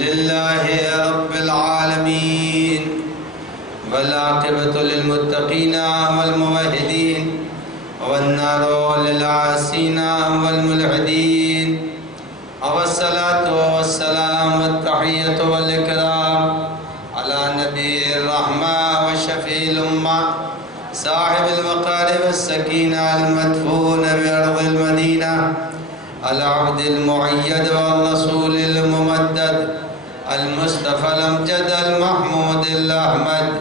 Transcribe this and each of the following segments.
لله رب العالمين والعاقبة للمتقين والموحدين والنار للعاصين والملحدين والصلاة والسلام والتحية والإكرام على نبي الرحمة وشفيع الأمة صاحب المقارب السكينة المدفون بأرض المدينة العبد المؤيد والرسول الممدد المصطفى الأمجد المحمود الأحمد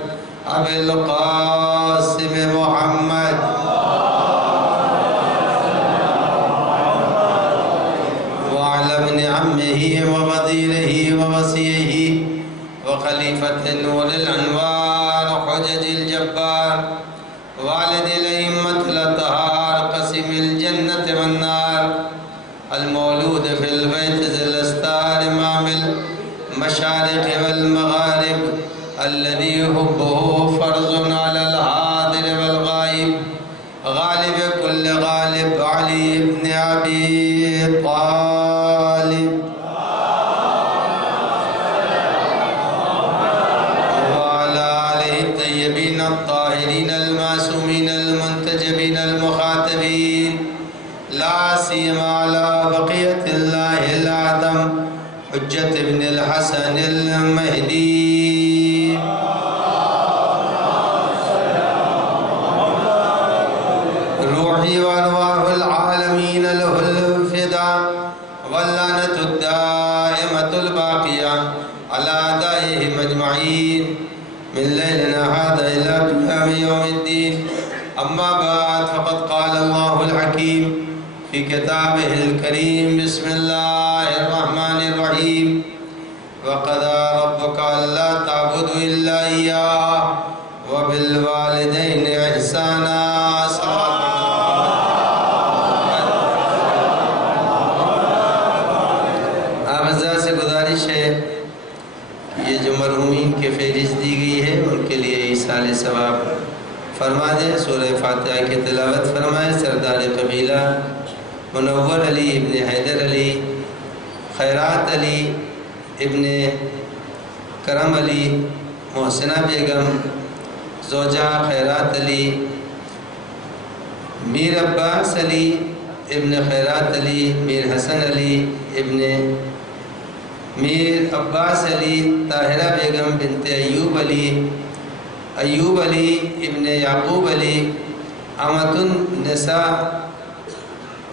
أبي القاسم محمد وعلى ابن عمه ووزيره ووصيه وخليفة نور الأنوار حجج الجبار والد الأئمة الأطهار قسم الجنة والنار المولود في البيت ذي الأستار إمام المشارق والمغارب الذي حبه فرض على الحاضر والغائب غالب كل غالب علي بن أبي طالب وعلى آله الطيبين الطاهرين المعصومين المنتجبين المخاطبين لا سيما على بقية الله الأعظم حجة ابن الحسن المهدي روحي وأرواح العالمين له الفداء واللعنة الدائمة الباقية على أعدائهم أجمعين من ليلنا هذا إلى قيام يوم الدين. أما بعد فقد قال الله الحكيم في كتابه الكريم بسم الله الرحمن الرحيم وقضى ربك ألا تعبدوا إلا إياه وبالوالدين إحسانا. آبزا سے گزارش ہے یہ جو مرحومین کے فہرست دی گئی ہے ان کے لیے ایصال ثواب فرما دیں. سورہ فاتحہ کی تلاوت فرمائے. سردار قبیلہ منور علی ابن حیدر علی، خیرات علی ابن کرم علی، محسنہ بیگم زوجہ خیرات علی، میر عباس علی ابن خیرات علی، میر حسن علی ابن میر عباس علی، طاہرہ بیگم بنت ایوب علی، ایوب علی ابن یعقوب علی، امت النساء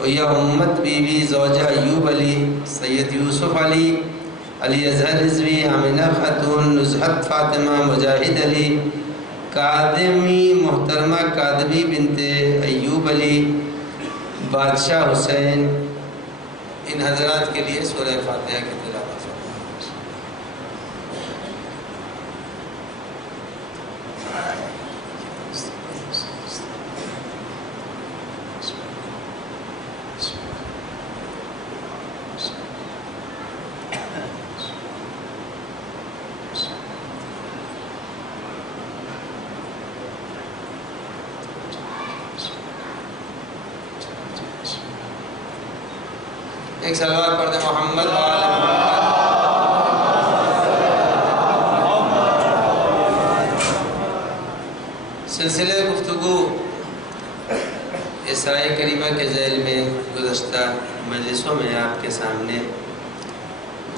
یا امت بی بی زوجہ ایوب علی، سید یوسف علی، علی اظہر رضوی، آمنہ خاتون، نزہت فاطمہ، مجاہد علی، قادمی محترمہ قادمی بنت ایوب علی، بادشاہ حسین. ان حضرات کے لیے سورہ فاتحہ کی تلاوت. ایک صلوات پڑھ دیں محمد وآل محمد. سلسلہ گفتگو اسراء کریمہ کے ذیل میں گزشتہ مجلسوں میں آپ کے سامنے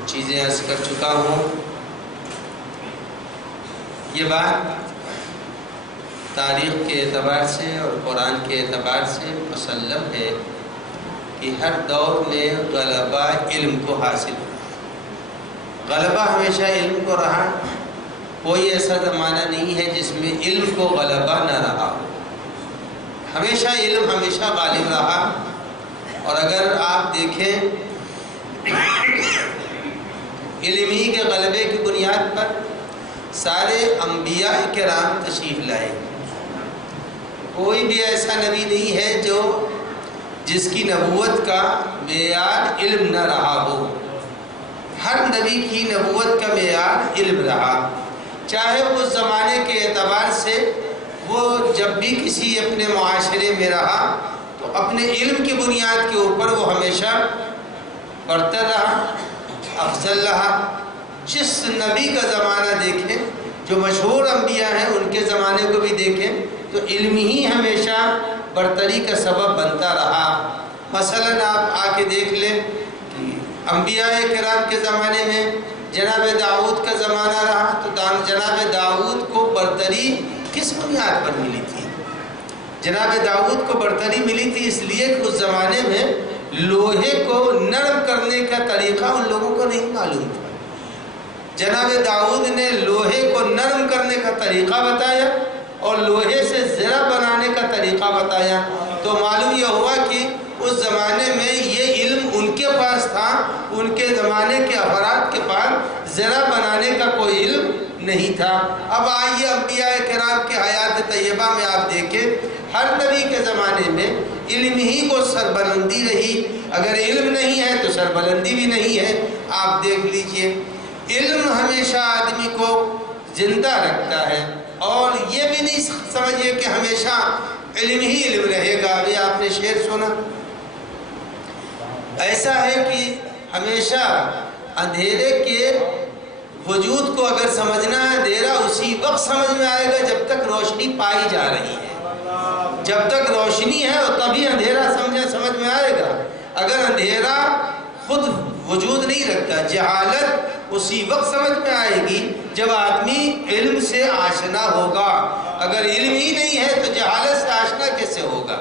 چیزیں عرض کر چکا ہوں. یہ بات تاریخ کے اعتبار سے اور قرآن کے اعتبار سے مسلم ہے کہ ہر دور میں غلبہ علم کو حاصل ہو. غلبہ ہمیشہ علم کو رہا. کوئی ایسا زمانہ نہیں ہے جس میں علم کو غلبہ نہ رہا. ہمیشہ علم ہمیشہ غالب رہا. اور اگر آپ دیکھیں علم ہی کے غلبے کی بنیاد پر سارے انبیاء کرام تشریف لائے. کوئی بھی ایسا نبی نہیں ہے جو جس کی نبوت کا معیار علم نہ رہا ہو. ہر نبی کی نبوت کا معیار علم رہا. چاہے اس زمانے کے اعتبار سے وہ جب بھی کسی اپنے معاشرے میں رہا تو اپنے علم کی بنیاد کے اوپر وہ ہمیشہ برتر رہا، افضل رہا. جس نبی کا زمانہ دیکھیں، جو مشہور انبیاء ہیں ان کے زمانے کو بھی دیکھیں تو علم ہی ہمیشہ برتری کا سبب بنتا رہا۔ مثلاً آپ آ کے دیکھ لیں کہ انبیاء کرام کے زمانے میں جناب داؤد کا زمانہ رہا تو جناب داؤد کو برتری کس بنیاد پر ملی تھی؟ جناب داؤد کو برتری ملی تھی اس لیے کہ اس زمانے میں لوہے کو نرم کرنے کا طریقہ ان لوگوں کو نہیں معلوم تھا۔ جناب داؤد نے لوہے کو نرم کرنے کا طریقہ بتایا اور لوہے سے زرہ بنانے کا طریقہ بتایا، تو معلوم یہ ہوا کہ اس زمانے میں یہ علم ان کے پاس تھا، ان کے زمانے کے افراد کے پاس زرہ بنانے کا کوئی علم نہیں تھا۔ اب آئیے انبیاء کرام کے حیات طیبہ میں آپ دیکھیں، ہر نبی کے زمانے میں علم ہی کو سربلندی رہی، اگر علم نہیں ہے تو سربلندی بھی نہیں ہے۔ آپ دیکھ لیجئے، علم ہمیشہ آدمی کو زندہ رکھتا ہے، اور یہ بھی نہیں سمجھیے کہ ہمیشہ علم ہی علم رہے گا۔ ابھی آپ نے شعر سنا، ایسا ہے کہ ہمیشہ اندھیرے کے وجود کو اگر سمجھنا ہے، اندھیرا اسی وقت سمجھ میں آئے گا جب تک روشنی پائی جا رہی ہے۔ جب تک روشنی ہے تبھی اندھیرا سمجھ میں آئے گا۔ اگر اندھیرا خود وجود نہیں رکھتا، جہالت اسی وقت سمجھ میں آئے گی جب آدمی علم سے آشنا ہوگا۔ اگر علم ہی نہیں ہے تو جہالت سے آشنا کیسے ہوگا؟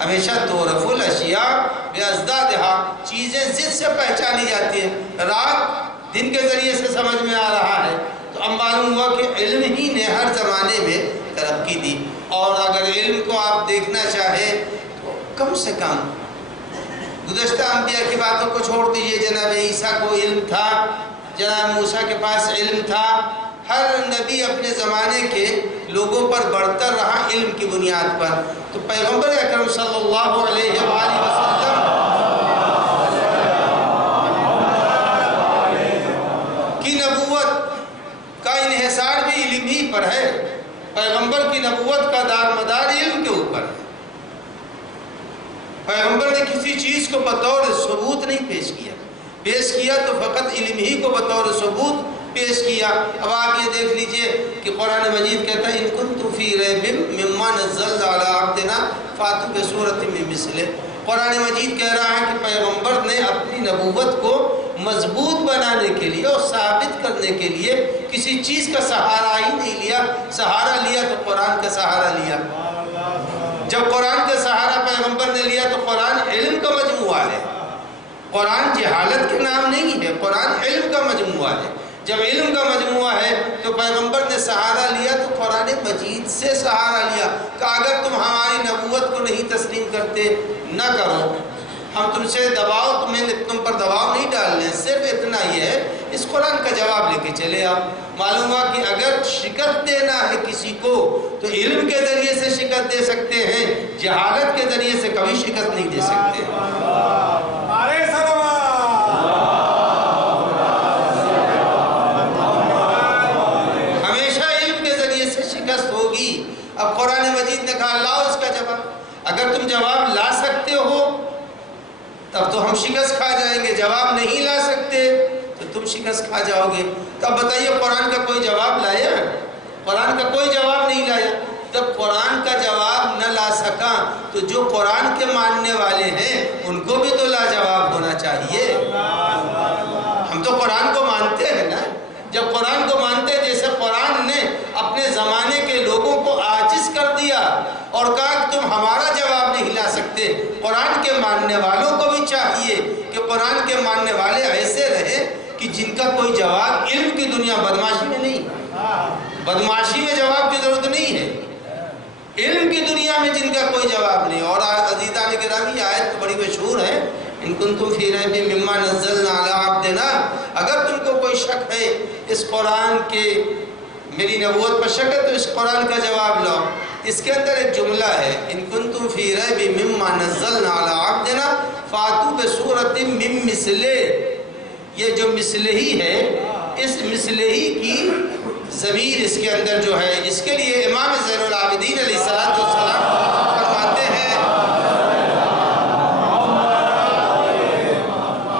ہمیشہ تعرف الاشیاء باضدادہا، چیزیں ضد سے پہچانی جاتی ہیں۔ رات دن کے ذریعے سے سمجھ میں آ رہا ہے، تو اب معلوم ہوا کہ علم ہی نے ہر زمانے میں ترقی دی۔ اور اگر علم کو آپ دیکھنا چاہیں تو کم سے کم گزشتہ انبیاء کی باتوں کو چھوڑ دیجئے، جناب عیسیٰ کو علم تھا، جناب موسیٰ کے پاس علم تھا، ہر نبی اپنے زمانے کے لوگوں پر برتر رہا علم کی بنیاد پر۔ تو پیغمبر اکرم صلی اللہ علیہ وآلہ وسلم کی نبوت کا انحصار بھی علم ہی پر ہے۔ پیغمبر کی نبوت کا دار مدار علم کے اوپر ہے۔ پیغمبر نے کسی چیز کو بطور ثبوت نہیں پیش کیا تو فقط علم ہی کو بطور ثبوت پیش کیا۔ اب آپ یہ دیکھ لیجئے کہ قرآن مجید کہتا ہے ان کنتم فی ریب مما نزلنا علی عبدنا فاتوا بسورۃ من مثلہ۔ قرآن مجید کہہ رہا ہے کہ پیغمبر نے اپنی نبوت کو مضبوط بنانے کے لیے اور ثابت کرنے کے لیے کسی چیز کا سہارا ہی نہیں لیا۔ سہارا لیا تو قرآن کا سہارا لیا۔ جب قرآن کا سہارا پیغمبر نے لیا تو قرآن علم کا مجموعہ ہے، قرآن جہالت کے نام نہیں ہے، قرآن علم کا مجموعہ ہے۔ جب علم کا مجموعہ ہے تو پیغمبر نے سہارا لیا تو قرآن مجید سے سہارا لیا کہ اگر تم ہماری نبوت کو نہیں تسلیم کرتے نہ کرو، ہم تم سے تم پر دباؤ نہیں ڈال رہے ہیں، صرف اتنا ہی ہے، اس قرآن کا جواب لے کے چلے آپ۔ معلوم ہوا کہ اگر شکست دینا ہے کسی کو تو علم کے ذریعے سے شکست دے سکتے ہیں، جہالت کے ذریعے سے کبھی شکست نہیں دے سکتے۔ ہمیشہ علم کے ذریعے سے شکست ہوگی۔ اب قرآن مجید نے کہا لاؤ اس کا جواب۔ اگر تم جواب لا سکتے ہو تب تو ہم شکست کھا جائیں گے، جواب نہیں لا سکتے تو تم شکست کھا جاؤ گے۔ تب بتائیے قرآن کا کوئی جواب لایا؟ قرآن کا کوئی جواب نہیں لایا۔ جب قرآن کا جواب نہ لا سکا تو جو قرآن کے ماننے والے ہیں ان کو بھی تو لاجواب ہونا چاہیے۔ ہم تو قرآن کو مانتے ہیں نا، جب قرآن کو مانتے ہیں، جیسے قرآن نے اپنے زمانے کے لوگوں کو عاجز کر دیا اور کہا کہ تم ہمارا جواب نہیں لا سکتے، قرآن کے ماننے والوں کو بھی چاہیے کہ قرآن کے ماننے والے ایسے رہے کہ جن کا کوئی جواب علم کی دنیا بدماشی میں نہیں، بدماشی میں جواب کی ضرورت نہیں ہے، علم کی دنیا میں جن کا کوئی جواب نہیں۔ اور عزیزان گرامی آیت تو بڑی مشہور ہے، ان کنتم فی ریب مما نزلنا علی عبدنا، اگر تم کو کوئی شک ہے اس قرآن کے، میری نبوت پر شک ہے تو اس قرآن کا جواب لاؤ۔ اس کے اندر ایک جملہ ہے ان کنتم فی ریب مما نزلنا علی عبدنا فاتوا بسورۃ من مثلہ۔ یہ جو مثلہی ہے، اس مثلہی کی ضمیر اس کے اندر جو ہے، اس کے لیے امام زین العابدین علیہ السلام فرماتے ہیں،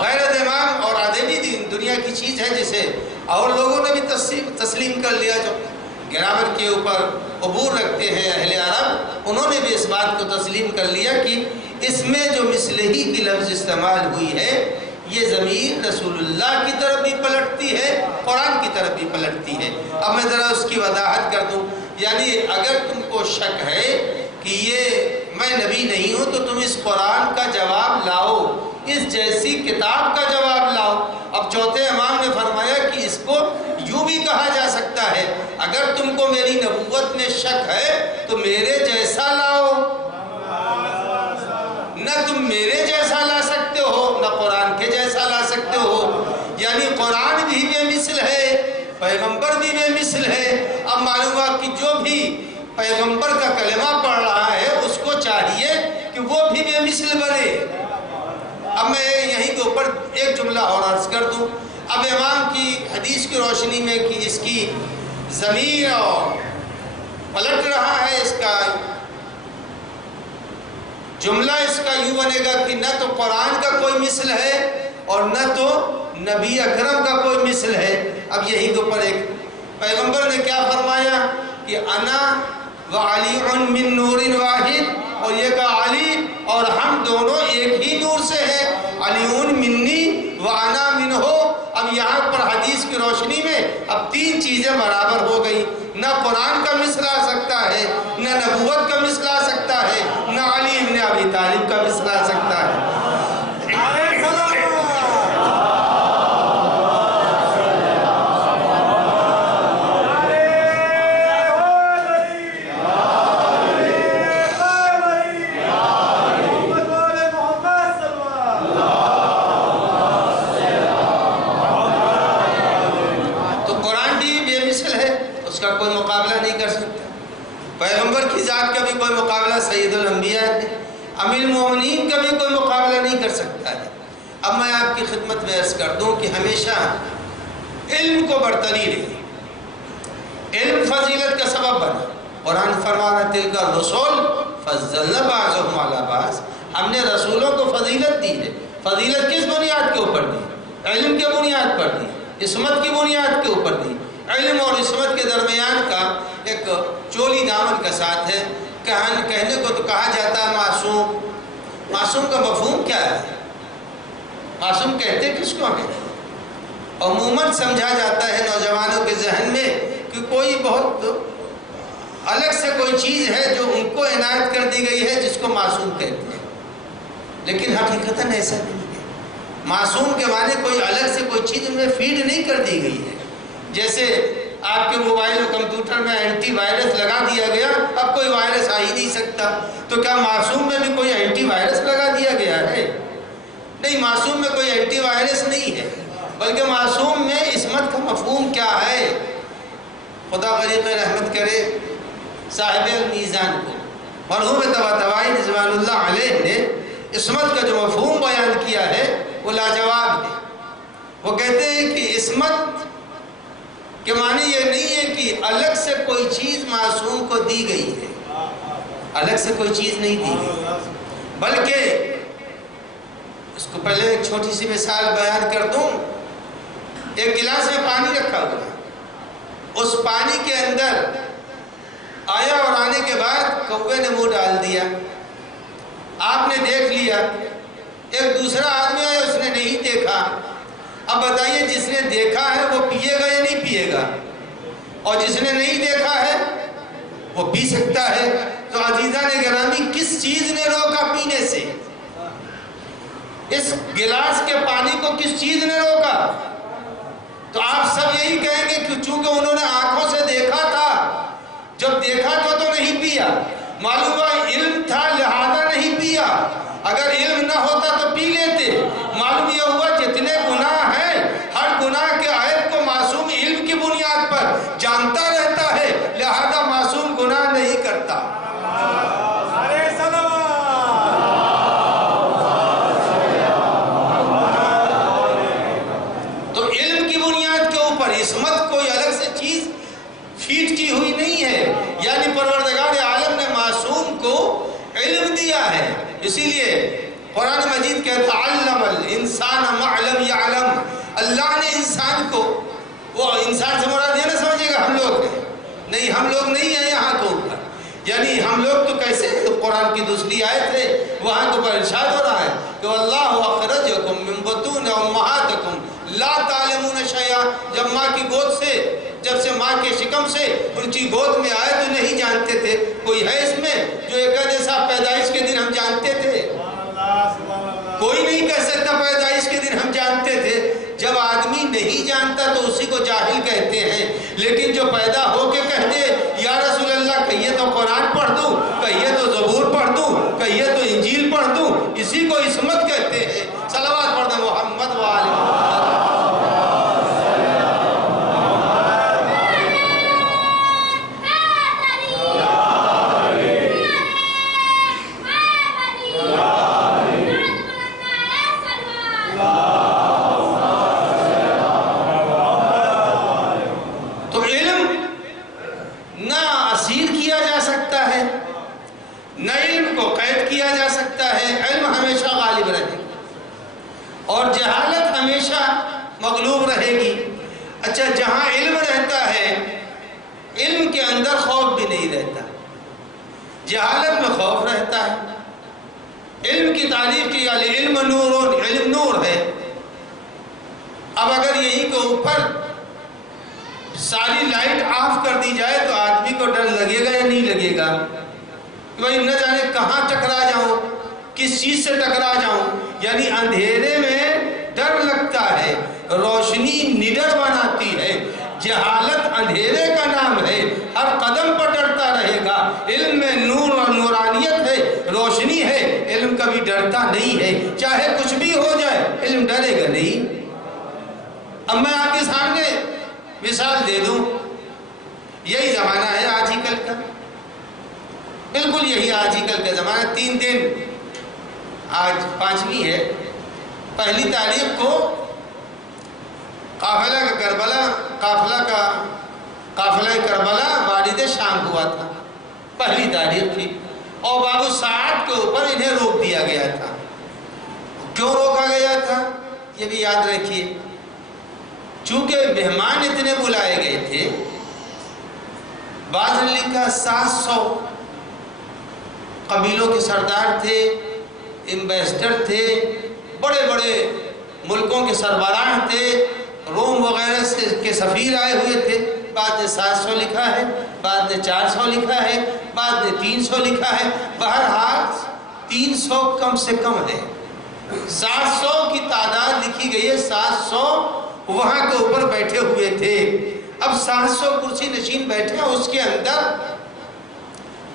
غیرت امام اور ادبی دنیا کی چیز چیز ہے جسے اور لوگوں نے بھی تسلیم کر لیا، جو گرامر کے اوپر عبور رکھتے ہیں اہل عرب، انہوں نے بھی اس بات کو تسلیم کر لیا کہ اس میں جو مثلہی کی لفظ استعمال ہوئی ہے یہ ضمیر رسول اللہ کی طرف بھی پلٹتی ہے، قرآن کی طرف بھی پلٹتی ہے۔ اب میں ذرا اس کی وضاحت کر دوں، یعنی اگر تم کو شک ہے کہ یہ میں نبی نہیں ہوں تو تم اس قرآن کا جواب لاؤ، اس جیسی کتاب کا جواب لاؤ۔ اب چوتھے امام نے فرمایا کہ اس کو یوں بھی کہا جا سکتا ہے، اگر تم کو میری نبوت میں شک ہے تو میرے جیسا لاؤ، نہ تم میرے جیسا لا سکتے ہو نہ قرآن کے جیسا لا سکتے ہو، یعنی قرآن بھی بے مثل ہے، پیغمبر بھی بے مثل ہے۔ اب معلوم ہوا کہ جو بھی پیغمبر کا کلمہ پڑھ رہا ہے اس کو چاہیے کہ وہ بھی بے مثل بنے۔ اب میں یہیں کے اوپر ایک جملہ اور عرض کر دوں، اب امام کی حدیث کی روشنی میں کہ اس کی ضمیر اور پلٹ رہا ہے، اس کا جملہ اس کا یوں بنے گا کہ نہ تو قرآن کا کوئی مثل ہے اور نہ تو نبی اکرم کا کوئی مثل ہے۔ اب یہی کے اوپر ایک پیغمبر نے کیا فرمایا کہ انا وعلی من نور واحد، اور یہ کہا علی اور ہم دونوں ایک ہی نور سے ہیں، علی منی وانا منہ۔ اب یہاں پر حدیث کی روشنی میں اب تین چیزیں برابر ہو گئی، نہ قرآن کا مثل آ سکتا ہے، نہ نبوت کا مثل آ سکتا ہے، نہ علی ابن ابی طالب کا مثل آ سکتا ہے۔ پیغمبر کی ذات کا بھی کوئی مقابلہ سید الانبیاء ہے، امیر المومنین کا بھی کوئی مقابلہ نہیں کر سکتا ہے۔ اب میں آپ کی خدمت میں عرض کر دوں کہ ہمیشہ علم کو برتری رہی، علم فضیلت کا سبب بنا۔ قرآن فرمانا تلک الرسول فضلنا بعضهم علی بعض، ہم نے رسولوں کو فضیلت دی ہے۔ فضیلت کس بنیاد کے اوپر دی؟ علم کے بنیاد پر دی، عصمت کی بنیاد کے اوپر دی۔ علم اور عصمت کے درمیان کا ایک چولی دامن کا ساتھ ہے۔ کہنے کو تو کہا جاتا ہے معصوم، معصوم کا مفہوم کیا ہے؟ معصوم کہتے کس کو ہیں؟ عموماً سمجھا جاتا ہے نوجوانوں کے ذہن میں کہ کوئی بہت الگ سے کوئی چیز ہے جو ان کو عنایت کر دی گئی ہے جس کو معصوم کہتے ہیں، لیکن حقیقتاً ایسا نہیں ہے۔ معصوم کے معنی کوئی الگ سے کوئی چیز ان میں فیڈ نہیں کر دی گئی ہے۔ جیسے آپ کے موبائل اور کمپیوٹر میں اینٹی وائرس لگا دیا گیا، اب کوئی وائرس آ ہی نہیں سکتا، تو کیا معصوم میں بھی کوئی اینٹی وائرس لگا دیا گیا ہے؟ نہیں، معصوم میں کوئی اینٹی وائرس نہیں ہے، بلکہ معصوم میں عصمت کا مفہوم کیا ہے؟ خدا غریق رحمت کرے صاحب المیزان کو، مرحوم طباطبائی رضوان اللہ علیہ نے عصمت کا جو مفہوم بیان کیا ہے وہ لاجواب ہے۔ وہ کہتے ہیں کہ عصمت کہ معنی یہ نہیں ہے کہ الگ سے کوئی چیز معصوم کو دی گئی ہے، الگ سے کوئی چیز نہیں دی گئی، بلکہ اس کو پہلے ایک چھوٹی سی مثال بیان کر دوں۔ ایک گلاس میں پانی رکھا ہوا ہے، اس پانی کے اندر آیا اور آنے کے بعد کوے نے منہ ڈال دیا، آپ نے دیکھ لیا، ایک دوسرا آدمی آیا اس نے نہیں دیکھا۔ اب بتائیے جس نے دیکھا ہے وہ پیے گا یا نہیں پیے گا؟ اور جس نے نہیں دیکھا ہے وہ پی سکتا ہے۔ تو عزیزان گرامی، کس چیز نے روکا پینے سے؟ اس گلاس کے پانی کو کس چیز نے روکا؟ تو آپ سب یہی کہیں گے کہ چونکہ انہوں نے آنکھوں سے دیکھا تھا، جب دیکھا تو نہیں پیا، معلوم ہوا علم تھا لہذا نہیں پیا، اگر علم نہ ہوتا تو پی لیتے۔ معلوم یہ ہوا جتنے گناہ ہیں ہر گناہ کے عیب کو معصوم علم کی بنیاد پر جانتا رہتا ہے، لہذا معصوم گناہ نہیں کرتا۔ تو علم کی بنیاد کے اوپر عصمت کوئی الگ سے چیز فیڈ کی ہوئی نہیں ہے، یعنی پروردگار عالم نے معصوم کو علم دیا ہے۔ اسی لیے قرآن مجید کہتا علم الانسان ما لم یعلم، اللہ نے انسان کو، وہ انسان سے مراد یہ نہ سمجھے گا ہم لوگ ہیں، نہیں ہم لوگ نہیں ہیں یہاں کے اوپر، یعنی ہم لوگ تو کیسے، قرآن کی دوسری آیت ہے وہاں کے اوپر ارشاد ہو رہا ہے کہ واللہ اخرجکم من بطون امہاتکم لا تعلمون شیئا، جب ماں کی گود سے، جب سے ماں کے شکم سے ان کی گود میں آئے تو نہیں جانتے تھے، کوئی ہے اس میں جو ایک جیسا پیدائش کے دن ہم جانتے تھے؟ کوئی نہیں کہہ سکتا پیدائش کے دن ہم جانتے تھے۔ جب آدمی نہیں جانتا تو اسی کو جاہل کہتے ہیں، لیکن جو پیدا ہو کے کہہ دے یا رسول اللہ کہیے تو قرآن پڑھ دوں، کہیے تو زبور پڑھ دوں، کہیے تو انجیل پڑھ دوں، اسی کو عصمت کہتے ہیں۔ صلوات پڑھ دیں محمد وآل محمد۔ اور جہالت ہمیشہ مغلوب رہے گی۔ اچھا جہاں علم رہتا ہے علم کے اندر خوف بھی نہیں رہتا، جہالت میں خوف رہتا ہے۔ علم کی تعریف کی گئی، علم نور، علم نور ہے۔ اب اگر یہی کے اوپر ساری لائٹ آف کر دی جائے تو آدمی کو ڈر لگے گا یا نہیں لگے گا کہ بھائی نہ جانے کہاں ٹکرا جاؤں، کس چیز سے ٹکرا جاؤں؟ یعنی اندھیرے میں ڈر لگتا ہے، روشنی نڈر بناتی ہے۔ جہالت اندھیرے کا نام ہے، ہر قدم پر ڈرتا رہے گا۔ علم میں نور اور نورانیت ہے، روشنی ہے، علم کبھی ڈرتا نہیں ہے، چاہے کچھ بھی ہو جائے علم ڈرے گا نہیں۔ اب میں آپ کے سامنے مثال دے دوں، یہی زمانہ ہے آج ہی کل کا، بالکل یہی آج ہی کل کا زمانہ۔ 3 دن، آج 5ویں ہے، پہلی تاریخ کو قافلہ کربلا وارد شام ہوا تھا، پہلی تاریخ تھی، اور بابو سعد کے اوپر انہیں روک دیا گیا تھا۔ کیوں روکا گیا تھا یہ بھی یاد رکھیے، چونکہ مہمان اتنے بلائے گئے تھے، بعض نے لکھا 700 قبیلوں کے سردار تھے، ایمبیسڈر تھے، بڑے بڑے ملکوں کے سربراہ تھے، روم وغیرہ کے سفیر آئے ہوئے تھے۔ بعد نے 700 لکھا ہے، بعد نے 400 لکھا ہے، بعد نے 300 لکھا ہے، بہرحال 300 کم سے کم ہے۔ 700 کی تعداد لکھی گئی ہے، 700 وہاں کے اوپر بیٹھے ہوئے تھے۔ اب 700 کرسی نشین بیٹھے ہیں، اس کے اندر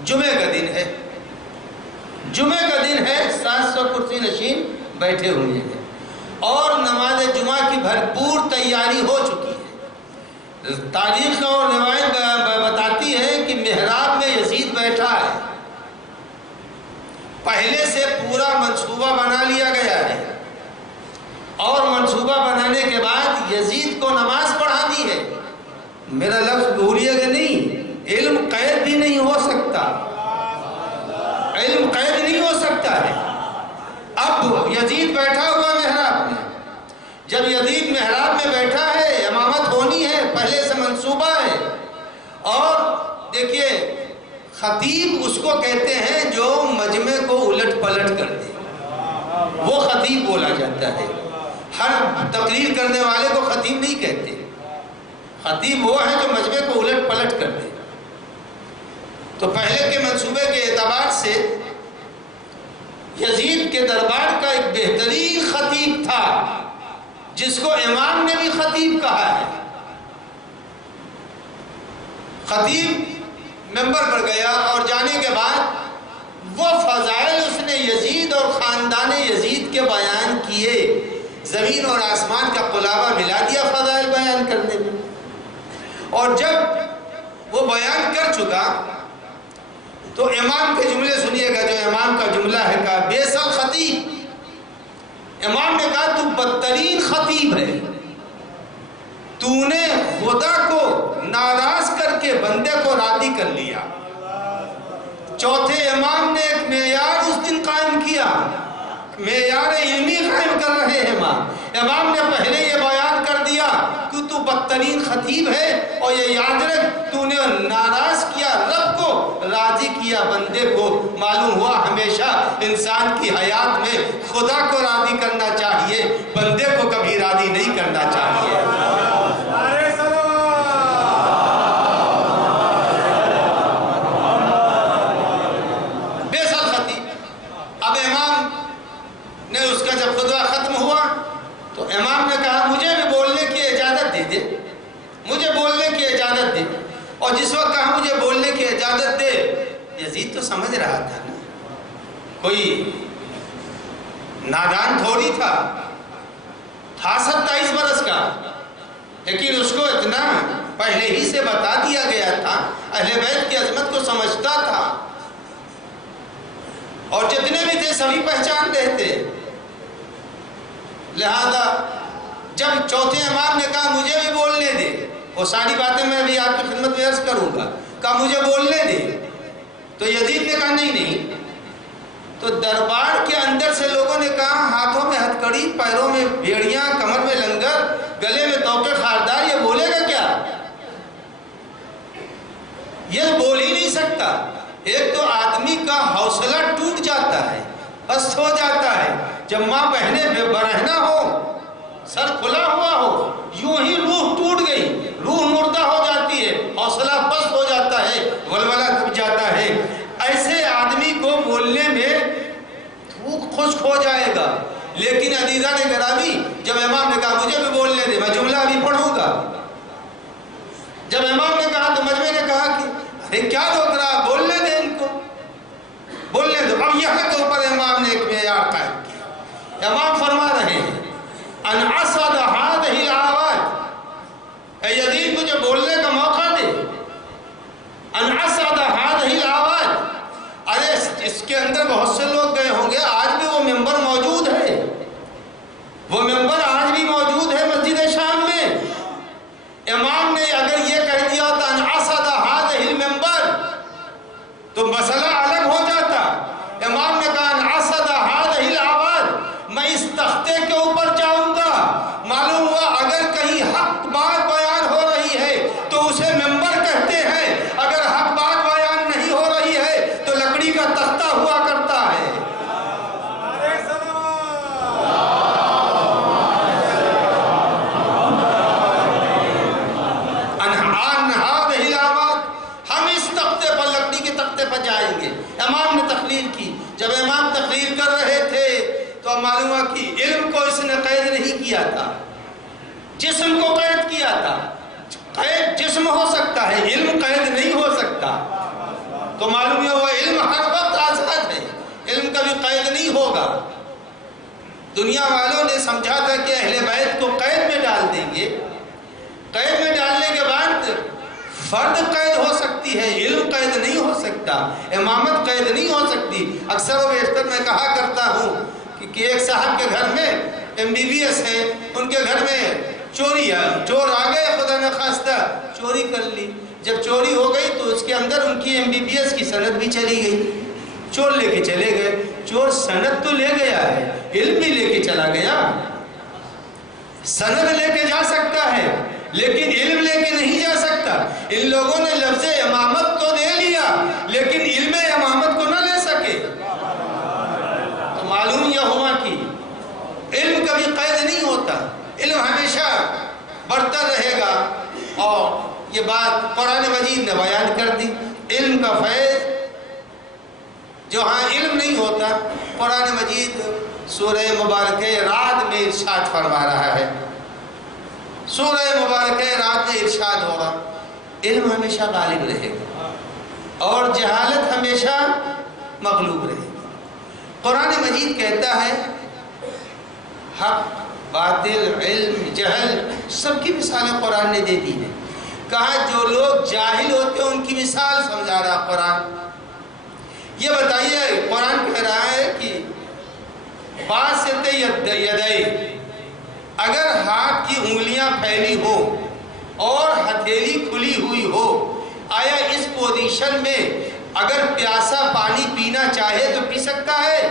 جمعہ کا دن ہے، جمعہ کا دن ہے، 700 کرسی نشین بیٹھے ہوئے ہیں، اور نماز جمعہ کی بھرپور تیاری ہو چکی ہے۔ تاریخ اور روایت بتاتی ہے کہ محراب میں یزید بیٹھا ہے، پہلے سے پورا منصوبہ بنا لیا گیا ہے، اور منصوبہ بنانے کے بعد یزید کو نماز پڑھانی ہے۔ میرا لفظ بھولیے گا نہیں، علم قید بھی نہیں ہو سکتا، علم قید نہیں ہو سکتا ہے۔ اب یزید بیٹھا ہوا محراب میں، جب یزید محراب میں بیٹھا ہے، امامت ہونی ہے، پہلے سے منصوبہ ہے، اور دیکھیے خطیب اس کو کہتے ہیں جو مجمع کو الٹ پلٹ کر دے، وہ خطیب بولا جاتا ہے۔ ہر تقریر کرنے والے کو خطیب نہیں کہتے، خطیب وہ ہے جو مجمع کو الٹ پلٹ کر دے۔ تو پہلے کے منصوبے کے اعتبار سے یزید کے دربار کا ایک بہترین خطیب تھا، جس کو امام نے بھی خطیب کہا ہے۔ خطیب ممبر پر گیا، اور جانے کے بعد وہ فضائل اس نے یزید اور خاندان یزید کے بیان کیے، زمین اور آسمان کا قلابہ ملا دیا فضائل بیان کرنے میں۔ اور جب وہ بیان کر چکا تو امام کے جملے سنیے گا، جو امام کا جملہ ہے، کہا بیس الخطیب، امام نے کہا تو بدترین خطیب ہے، تو نے خدا کو ناراض کر کے بندے کو راضی کر لیا۔ چوتھے امام نے ایک معیار اس دن قائم کیا، معیار علمی قائم کر رہے ہیں امام نے پہلے یہ بیان تو بدترین خطیب ہے، اور یہ یاد رکھ تو نے ناراض کیا رب کو، راضی کیا بندے کو۔ معلوم ہوا ہمیشہ انسان کی حیات میں خدا کو راضی کرنا چاہیے، بندے کو کبھی راضی نہیں کرنا چاہیے۔ بے سال خطیب، اب امام نے اس کا جب خطبہ ختم ہوا تو امام نے کہا مجھے بھی بولنے کی اجازت دے دے، مجھے بولنے کی اجازت دے۔ اور جس وقت کہا مجھے بولنے کی اجازت دے، یزید تو سمجھ رہا تھا نا، کوئی نادان تھوڑی تھا 27 برس کا، لیکن اس کو اتنا پہلے ہی سے بتا دیا گیا تھا، اہل بیت کی عظمت کو سمجھتا تھا، اور جتنے بھی تھے سبھی پہچان رہے تھے۔ لہذا جب چوتھے امام نے کہا مجھے بھی بولنے دے، وہ ساری باتیں میں بھی آپ کی خدمت میں عرض کروں گا، کہا مجھے بولنے دے، تو یزید نے کہا نہیں نہیں۔ تو دربار کے اندر سے لوگوں نے کہا ہاتھوں میں ہتھکڑی، پیروں میں بھیڑیاں، کمر میں لنگر، گلے میں توقے خاردار، یہ بولے گا کیا؟ یہ بول ہی نہیں سکتا۔ ایک تو آدمی کا حوصلہ ٹوٹ جاتا ہے، پست ہو جاتا ہے، جب ماں بہنیں برہنہ ہو، سر کھلا ہوا ہو، یوں ہی روح ٹوٹ گئی، روح مردہ ہو جاتی ہے، حوصلہ پست ہو جاتا ہے، ولولہ دب جاتا ہے۔ ایسے آدمی کو بولنے میں خشک ہو جائے گا۔ لیکن عزیزان گرامی، جب امام نے کہا مجھے بھی بولنے دے، میں جملہ ابھی پڑھوں گا، جب امام نے کہا تو مجمع نے کہا کہ ارے کیا روک رہا، بولنے دے ان کو، بولنے دو۔ اب یہاں کے اوپر امام نے ایک معیار قائم کیا۔ امام فرما رہے ہیں ان اسد هذه الاواد، اے یزید مجھے بولنے کا موقع دے۔ ان اسد هذه الاواد، ارے اس کے اندر بہت سے لوگ گئے ہوں گے، آج بھی وہ ممبر موجود ہے، وہ ممبر آج بھی موجود ہے مسجد شام میں۔ امام نے اگر یہ کہہ دیا ہوتا ان اسد هذه المنبر تو مسئلہ الگ ہو جاتا۔ امام نے کہا ان اسد هذه الاواد، میں اس تختے کے اوپر جاؤں گا۔ معلوم ہوا اگر کہیں حق بات بیان ہو رہی ہے تو اسے ممبر کہتے ہیں، اگر حق بات بیان نہیں ہو رہی ہے تو لکڑی کا تختہ ہوا کرتا ہے۔ ہم اس تختے پر، لکڑی کے تختے پر جائیں گے۔ امام نے تقریر کی، جب امام تقریر کر رہے تھے تو معلوم ہوا کہ علم کو اس نے قید نہیں کیا تھا، جسم کو قید کیا تھا۔ قید جسم ہو سکتا ہے، علم قید نہیں ہو سکتا۔ تو معلوم ہوا علم ہر وقت آزاد ہے، علم کبھی قید نہیں ہوگا۔ دنیا والوں نے سمجھا تھا کہ اہل بیت کو قید میں ڈال دیں گے، قید میں ڈالنے کے بعد فرد قید ہو سکتی ہے، علم قید نہیں ہو سکتا، امامت قید نہیں ہو سکتی۔ اکثر و بیشتر میں کہا کرتا ہوں کہ ایک صاحب کے گھر میں MBBS ہے، ان کے گھر میں چوری ہے، چور آ گئے، خدا نخواستہ چوری کر لی۔ جب چوری ہو گئی تو اس کے اندر ان کی MBBS کی سند بھی چلی گئی، چور لے کے چلے گئے۔ چور سند تو لے گیا ہے، علم بھی لے کے چلا گیا۔ سند لے کے جا سکتا ہے لیکن علم لے کے نہیں جا سکتا۔ ان لوگوں نے لفظ امامت تو دے لیا لیکن علم امامت کو نہ لے سکے۔ تو معلوم یہ ہوا کہ علم کبھی قید نہیں ہوتا، علم ہمیشہ بڑھتا رہے گا۔ اور یہ بات قرآن مجید نے بیان کر دی۔ علم کا فیض جہاں علم نہیں ہوتا، قرآن مجید سورہ مبارکہ رعد میں ارشاد فرما رہا ہے، سورہ مبارکہ رعد میں ارشاد ہوگا علم ہمیشہ غالب رہے گا اور جہالت ہمیشہ مغلوب رہے گی۔ قرآن مجید کہتا ہے حق، باطل، علم، جہل سب کی مثالیں قرآن نے دے دی ہیں۔ کہا جو لوگ جاہل ہوتے ہیں ان کی مثال سمجھا رہا قرآن۔ یہ بتائیے قرآن کہہ رہا ہے کہ باسط یدئی، اگر ہاتھ کی انگلیاں پھیلی ہو اور ہتھیلی کھلی ہوئی ہو، آیا اس پوزیشن میں اگر پیاسا پانی پینا چاہے تو پی سکتا ہے؟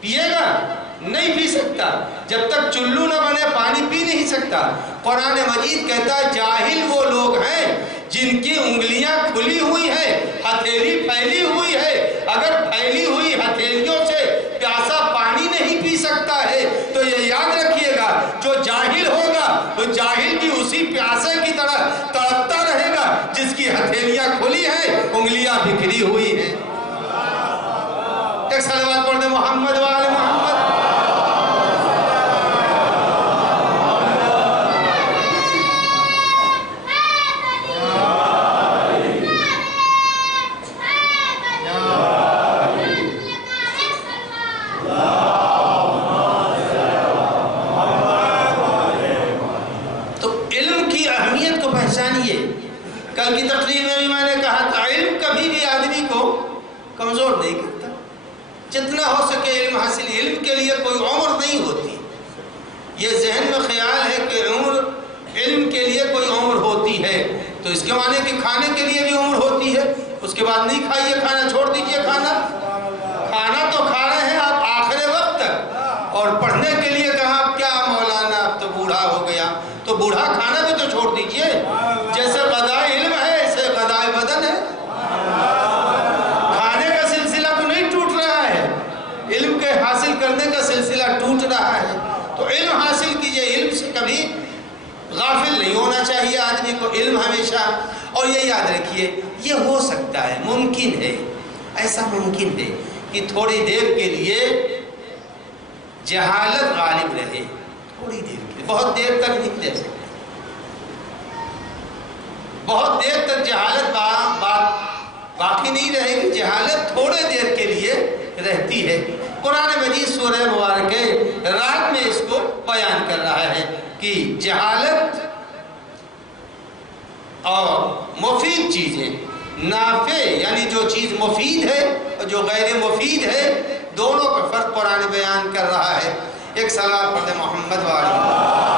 پیے گا؟ نہیں پی سکتا، جب تک چلو نہ بنے پانی پی نہیں سکتا۔ قرآن مجید کہتا ہے جاہل وہ لوگ ہیں جن کی انگلیاں کھلی ہوئی ہیں، ہتھیلی پھیلی ہوئی ہے، اگر پھیلی ہوئی ہتھیلیوں سے پیاسا پانی نہیں پی سکتا ہے تو یہ یاد رکھیے گا جو جاہل ہوگا وہ جاہل بھی اسی پیاسے کی طرح تڑپتا رہے گا جس کی ہتھیلیاں کھلی ہیں، انگلیاں بکھری ہوئی ہیں۔ ایک صلوات پڑھ دیں محمد وآل محمد۔ کل کی تقریر میں بھی میں نے کہا تھا علم کبھی بھی آدمی کو کمزور نہیں کرتا، جتنا ہو سکے علم حاصل، علم کے لیے کوئی عمر نہیں ہوتی۔ یہ ذہن میں خیال ہے کہ علم کے لیے کوئی عمر ہوتی ہے تو اس کے معنی کہ کھانے کے لیے بھی عمر ہوتی ہے، اس کے بعد نہیں کھائیے کھانا، چھوڑ دیجئے کھانا تو کھا رہے ہیں آپ آخر وقت تک۔ اور پڑھنے کے لیے کہا اب کیا مولانا اب تو بوڑھا ہو گیا، تو بوڑھا کھانا بھی تو چھوڑ دیجئے۔ جیسے غذائے علم ہے ایسے غذائے بدن ہے، کھانے کا سلسلہ تو نہیں ٹوٹ رہا ہے، علم کے حاصل کرنے کا سلسلہ ٹوٹ رہا ہے۔ تو علم حاصل کیجئے، علم سے کبھی غافل نہیں ہونا چاہیے آدمی کو، علم ہمیشہ۔ اور یہ یاد رکھیے یہ ہو سکتا ہے، ممکن ہے، ایسا ممکن ہے کہ تھوڑی دیر کے لیے جہالت غالب رہے، تھوڑی دیر کے لیے، بہت دیر تک نہیں رہ سکتے، بہت دیر تک جہالت باقی نہیں رہے گی، جہالت تھوڑے دیر کے لیے رہتی ہے۔ قرآن مجید سورہ مبارکہ رات میں اس کو بیان کر رہا ہے کہ جہالت اور مفید چیزیں، نافع یعنی جو چیز مفید ہے اور جو غیر مفید ہے، دونوں کا فرق قرآن بیان کر رہا ہے۔ ایک صلوات پڑھتے محمد وآلہ۔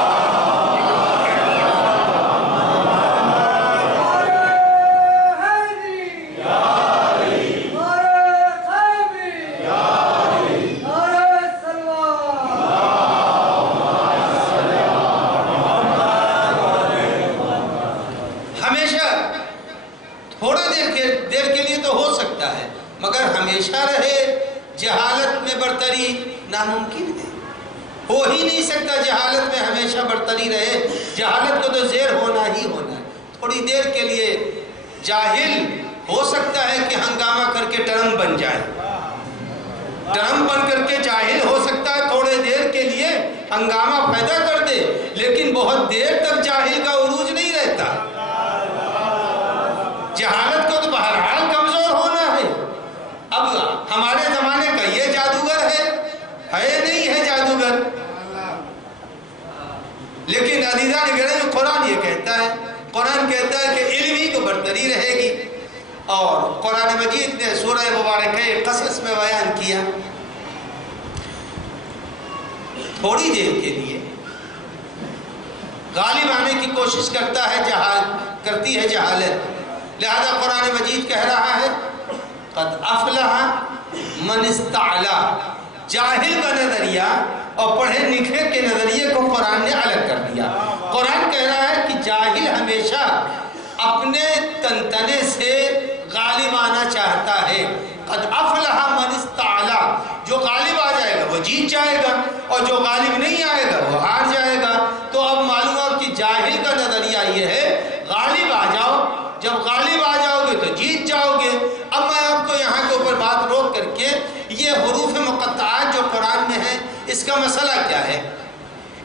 مگر ہمیشہ رہے جہالت میں برتری ناممکن ہے، ہو ہی نہیں سکتا جہالت میں ہمیشہ برتری رہے، جہالت کو تو زیر ہونا ہی ہونا ہے۔ تھوڑی دیر کے لیے جاہل ہو سکتا ہے کہ ہنگامہ کر کے ٹرم بن جائے، ٹرم بن کر کے جاہل ہو سکتا ہے، تھوڑے دیر کے لیے ہنگامہ پیدا کر دے، لیکن بہت دیر تک جاہل کا عروج نہیں رہتا۔ جہالت کو تو بہرحال کمزور ہونا ہے۔ اب ہمارے زمانے کا یہ جادوگر ہے نہیں ہے جادوگر، لیکن عزیزان گرامی قرآن یہ کہتا ہے، قرآن کہتا ہے کہ علم ہی کو برتری رہے گی۔ اور قرآن مجید نے سورہ مبارکہ قصص میں بیان کیا تھوڑی دیر کے لیے غالب آنے کی کوشش کرتی ہے جہالت، لہذا قرآن مجید کہہ رہا ہے قد افلح من استعلا۔ جاہل کا نظریہ اور پڑھے لکھے کے نظریے کو قرآن نے الگ کر دیا۔ قرآن کہہ رہا ہے کہ جاہل ہمیشہ اپنے تنتنے سے غالب آنا چاہتا ہے۔ قد افلح من استعلا، جو غالب آ جائے گا وہ جیت جائے گا، اور جو غالب نہیں آئے گا وہ ہار جائے گا۔ تو اب معلوم ہو کہ جاہل کا نظریہ یہ ہے غالب آ جاؤ، جب غالب آ جاؤ گے تو جیت جاؤ گے۔ اب میں آپ کو یہاں کے اوپر بات روک کر کے یہ حروف مقطعات جو قرآن میں ہیں اس کا مسئلہ کیا ہے،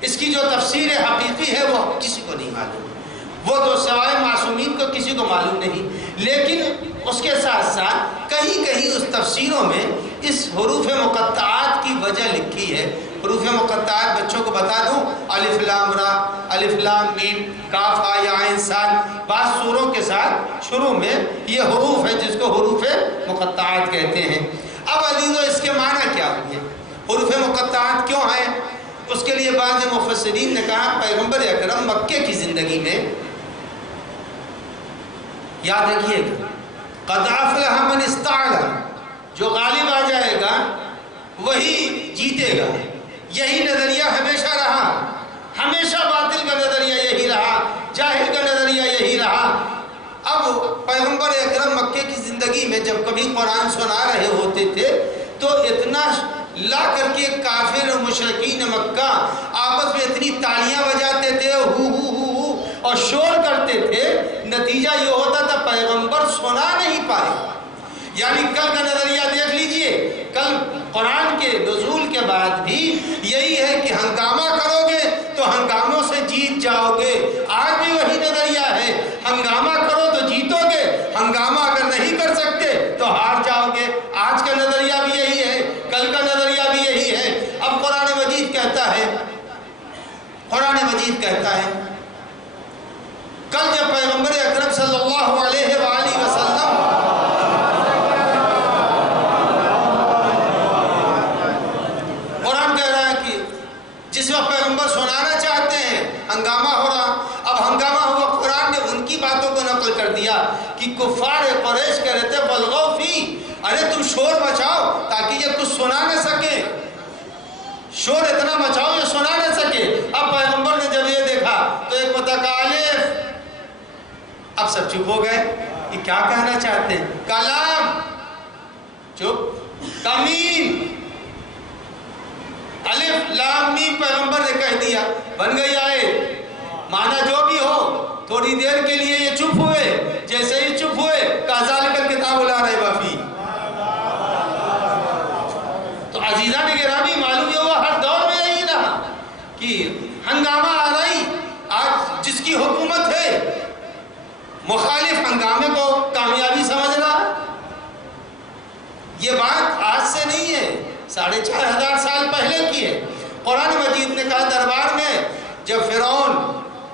اس کی جو تفسیر حقیقی ہے وہ کسی کو نہیں معلوم، وہ تو سوائے معصومین کو کسی کو معلوم نہیں۔ لیکن اس کے ساتھ ساتھ کہیں کہیں اس تفسیروں میں اس حروف مقطعات کی وجہ لکھی ہے۔ حروف مقطعات بچوں کو بتا دوں، الف لام را، الف لام میم، کاف ہا یا عین صاد، بعض سوروں کے ساتھ شروع میں یہ حروف ہے جس کو حروف مقطعات کہتے ہیں۔ اب عزیزو اس کے معنی کیا ہوئے، حروف مقطعات کیوں ہیں؟ اس کے لیے بعض مفسرین نے کہا پیغمبر اکرم مکے کی زندگی میں، یاد رکھیے گا قد افلح من استعلا، جو غالب آ جائے گا وہی جیتے گا، یہی نظریہ ہمیشہ رہا، ہمیشہ باطل کا نظریہ یہی رہا، جاہل کا نظریہ یہی رہا۔ اب پیغمبر اکرم مکے کی زندگی میں جب کبھی قرآن سنا رہے ہوتے تھے تو اتنا لا کر کے کافر اور مشرکین مکہ آپس میں اتنی تالیاں بجاتے تھے، ہو اور شور کرتے تھے، نتیجہ یہ ہوتا تھا پیغمبر سنا نہیں پائے۔ یعنی کل کا نظریہ دیکھ لیجئے، کل قرآن کے نزول کے بعد بھی یہی ہے کہ ہنگامہ کرو گے تو ہنگاموں سے جیت جاؤ گے۔ آج بھی وہی نظریہ ہے، ہنگامہ کرو تو جیتو گے، ہنگامہ اگر نہیں کر سکتے تو ہار جاؤ گے۔ آج کا نظریہ بھی یہی ہے، کل کا نظریہ بھی یہی ہے۔ اب قرآن مجید کہتا ہے، کل جب پیغمبر اکرم صلی اللہ علیہ وآلہ وسلم قرآن کہہ رہا ہے کہ جس وقت پیغمبر سنانا چاہتے ہیں ہنگامہ ہو رہا، اب ہنگامہ ہوا، قرآن نے ان کی باتوں کو نقل کر دیا کہ کفار قریش کہہ رہے تھے بلغوا فی، ارے تم شور مچاؤ تاکہ یہ کچھ سنا نہ سکے، شور اتنا مچاؤ یہ سنا نہ سکے۔ اب پیغمبر نے جب یہ دیکھا تو ایک متکالف، اب سب چپ ہو گئے، یہ کیا کہنا چاہتے ہیں؟ کلام، چپ، کمین، الف لام میم پیغمبر نے کہہ دیا، بن گئی آیت، معنی جو بھی ہو۔ تھوڑی دیر کے لیے یہ چپ ہوئے، جیسے ہی چپ ہوئے کذالک الکتاب لا ریب فیہ۔ تو عزیزان گرامی، معلوم یہ ہوا ہر دور میں یہی رہا کہ ہنگامہ آ رہی، آج جس کی حکومت ہے مخالف ہنگامے کو کامیابی سمجھ رہا۔ یہ بات آج سے نہیں ہے، 4500 سال پہلے کی ہے۔ قرآن مجید نے کہا دربار میں جب فرعون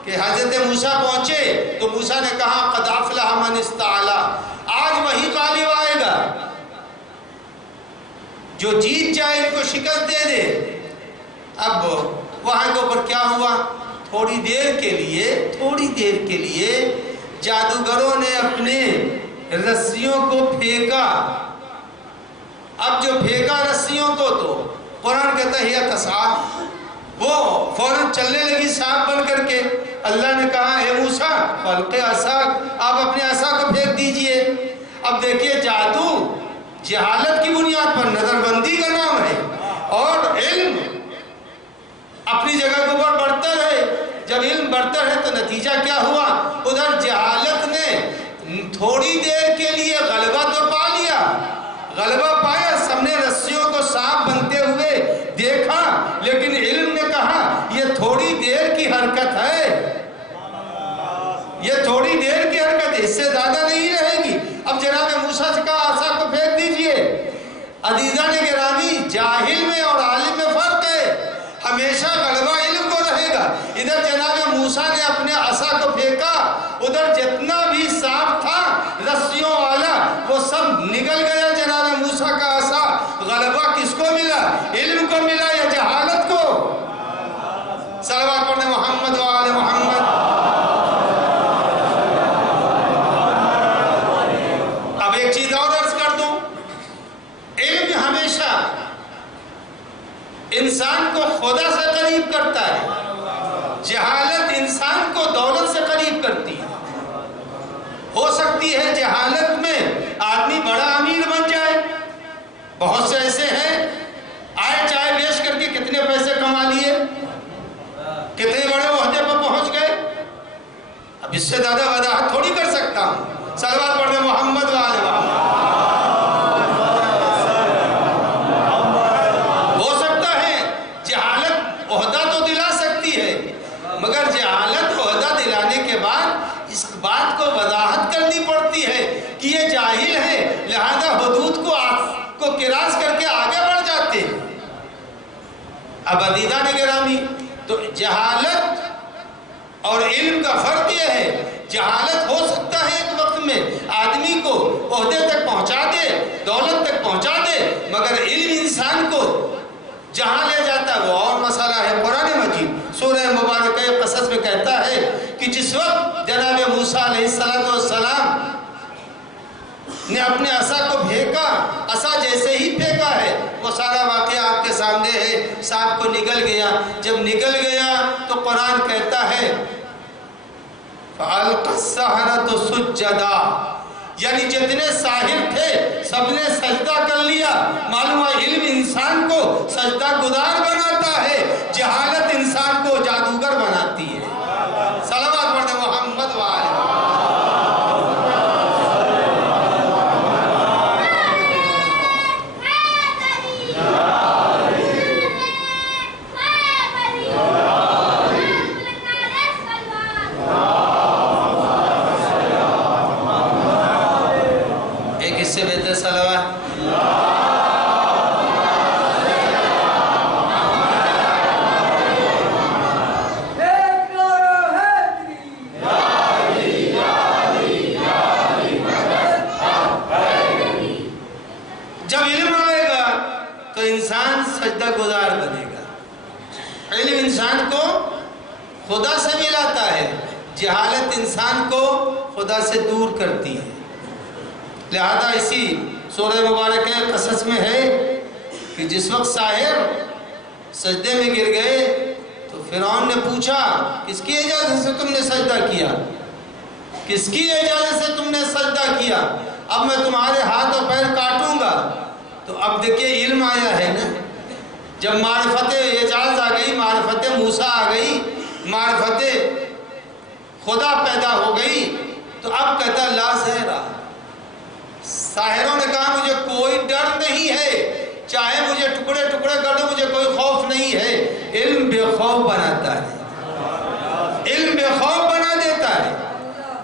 کہ حضرت موسیٰ پہنچے تو موسیٰ نے کہا قد افلح من استعلا، آج وہی غالب آئے گا، جو جیت جائے ان کو شکست دے دے۔ اب وہاں کے اوپر کیا ہوا؟ تھوڑی دیر کے لیے جادوگروں نے اپنے رسیوں کو پھینکا۔ اب جو پھینکا رسیوں کو تو قرآن کہتا ہے یا تصعد، وہ فوراً چلنے لگی سانپ بن کر کے۔ اللہ نے کہا اے موسیٰ فالق عصاک، آپ اپنے عصا کو پھینک دیجئے۔ اب دیکھیے جادو جہالت کی بنیاد پر نظر بندی کا نام ہے، اور علم اپنی جگہ کے اوپر بڑھتا رہے۔ جب علم بڑھتا ہے تو نتیجہ کیا ہوا؟ ادھر جہالت نے تھوڑی دیر کے لیے غلبہ تو پا لیا، غلبہ پایا، سب نے رسیوں کو سانپ بنتے ہوئے دیکھا، لیکن علم نے کہا یہ تھوڑی دیر کی حرکت ہے، یہ تھوڑی دیر کی حرکت ہے، اس سے زیادہ نہیں رہے گی۔ اب جناب موسیٰ سے کہا عصا کو پھینک دیجئے۔ عزیزان گرامی، جاہل میں اور عالم میں فرق ہے، ہمیشہ غلبہ علم کو رہے گا۔ ادھر جناب موسیٰ نے اپنے عصا کو پھینکا، ادھر جتنا بھی سانپ تھا رسیوں والا وہ سب نکل گیا۔ جناب موسیٰ کا عصا، غلبہ کس کو ملا؟ علم کو ملا یا جہالت کو؟ صلوات پڑھنے محمد و آل محمد۔ اب ایک چیز اور عرض کر دوں، علم ہمیشہ انسان کو خدا سے قریب کرتا ہے، جہالت انسان کو دولت سے قریب کرتی ہے۔ ہو سکتی ہے جہالت میں آدمی بڑا امیر بن جائے، بہت سے ایسے ہیں آئے چائے بیچ کر کے کتنے پیسے کما لیے، کتنے بڑے عہدے پر پہنچ گئے۔ اب اس سے زیادہ وضاحت تھوڑی کر سکتا ہوں۔ صلوات پڑھنے محمد و آل محمد۔ ہو سکتا ہے جہالت عہدہ تو دلا سکتی ہے، مگر جہالت عہدہ دلانے کے بعد اس بات کو وضاحت کرنی پڑتی ہے کہ یہ جاہل ہے، لہذا حدود کو کراس کر کے آگے بڑھ جاتے ہیں۔ اب عزیزان گرامی، تو جہالت اور علم کا فرق یہ ہے، جہالت ہو سکتا ہے ایک وقت میں آدمی کو عہدے تک پہنچا دے، دولت تک پہنچا دے، مگر علم انسان کو جہاں لے جاتا ہے وہ اور مسئلہ ہے۔ قرآن مجید سورہ مبارکہ قصص میں کہتا ہے کہ جس وقت جناب موسیٰ علیہ السلام نے اپنے عصا کو پھینکا، عصا جیسے ہی پھینکا ہے وہ سارا واقعہ آپ کے ساتھ سامنے ہے، سانپ کو نگل گیا، جب نگل گیا تو قرآن کہتا ہے فَأَلْقَى السَّحَرَةُ سُجَّدًا، یعنی جتنے ساحر تھے سب نے سجدہ کر لیا۔ معلوم ہے علم انسان کو سجدہ گزار بناتا ہے، جہالت انسان کو جادوگر بناتی ہے۔ صلوات پڑھیں محمد وآلہ۔ سے بہتر صلوات۔ جب علم آئے گا تو انسان سجدہ گزار بنے گا۔ علم انسان کو خدا سے ملاتا ہے، جہالت انسان کو خدا سے دور کرتی ہے۔ لہذا اسی سورہ مبارکہ قصص میں ہے کہ جس وقت ساحر سجدے میں گر گئے تو فرعون نے پوچھا کس کی اجازت سے تم نے سجدہ کیا؟ کس کی اجازت سے تم نے سجدہ کیا؟ اب میں تمہارے ہاتھ اور پیر کاٹوں گا۔ تو اب دیکھیے علم آیا ہے نا، جب معرفت اعجاز آ گئی، معرفت موسیٰ آ گئی، معرفت خدا پیدا ہو گئی، تو اب کہتا لا زہرا۔ ساحروں نے کہا مجھے کوئی ڈر نہیں ہے، چاہے مجھے ٹکڑے ٹکڑے کر دو، مجھے کوئی خوف نہیں ہے۔ علم بے خوف بناتا ہے، علم بے خوف بنا دیتا ہے۔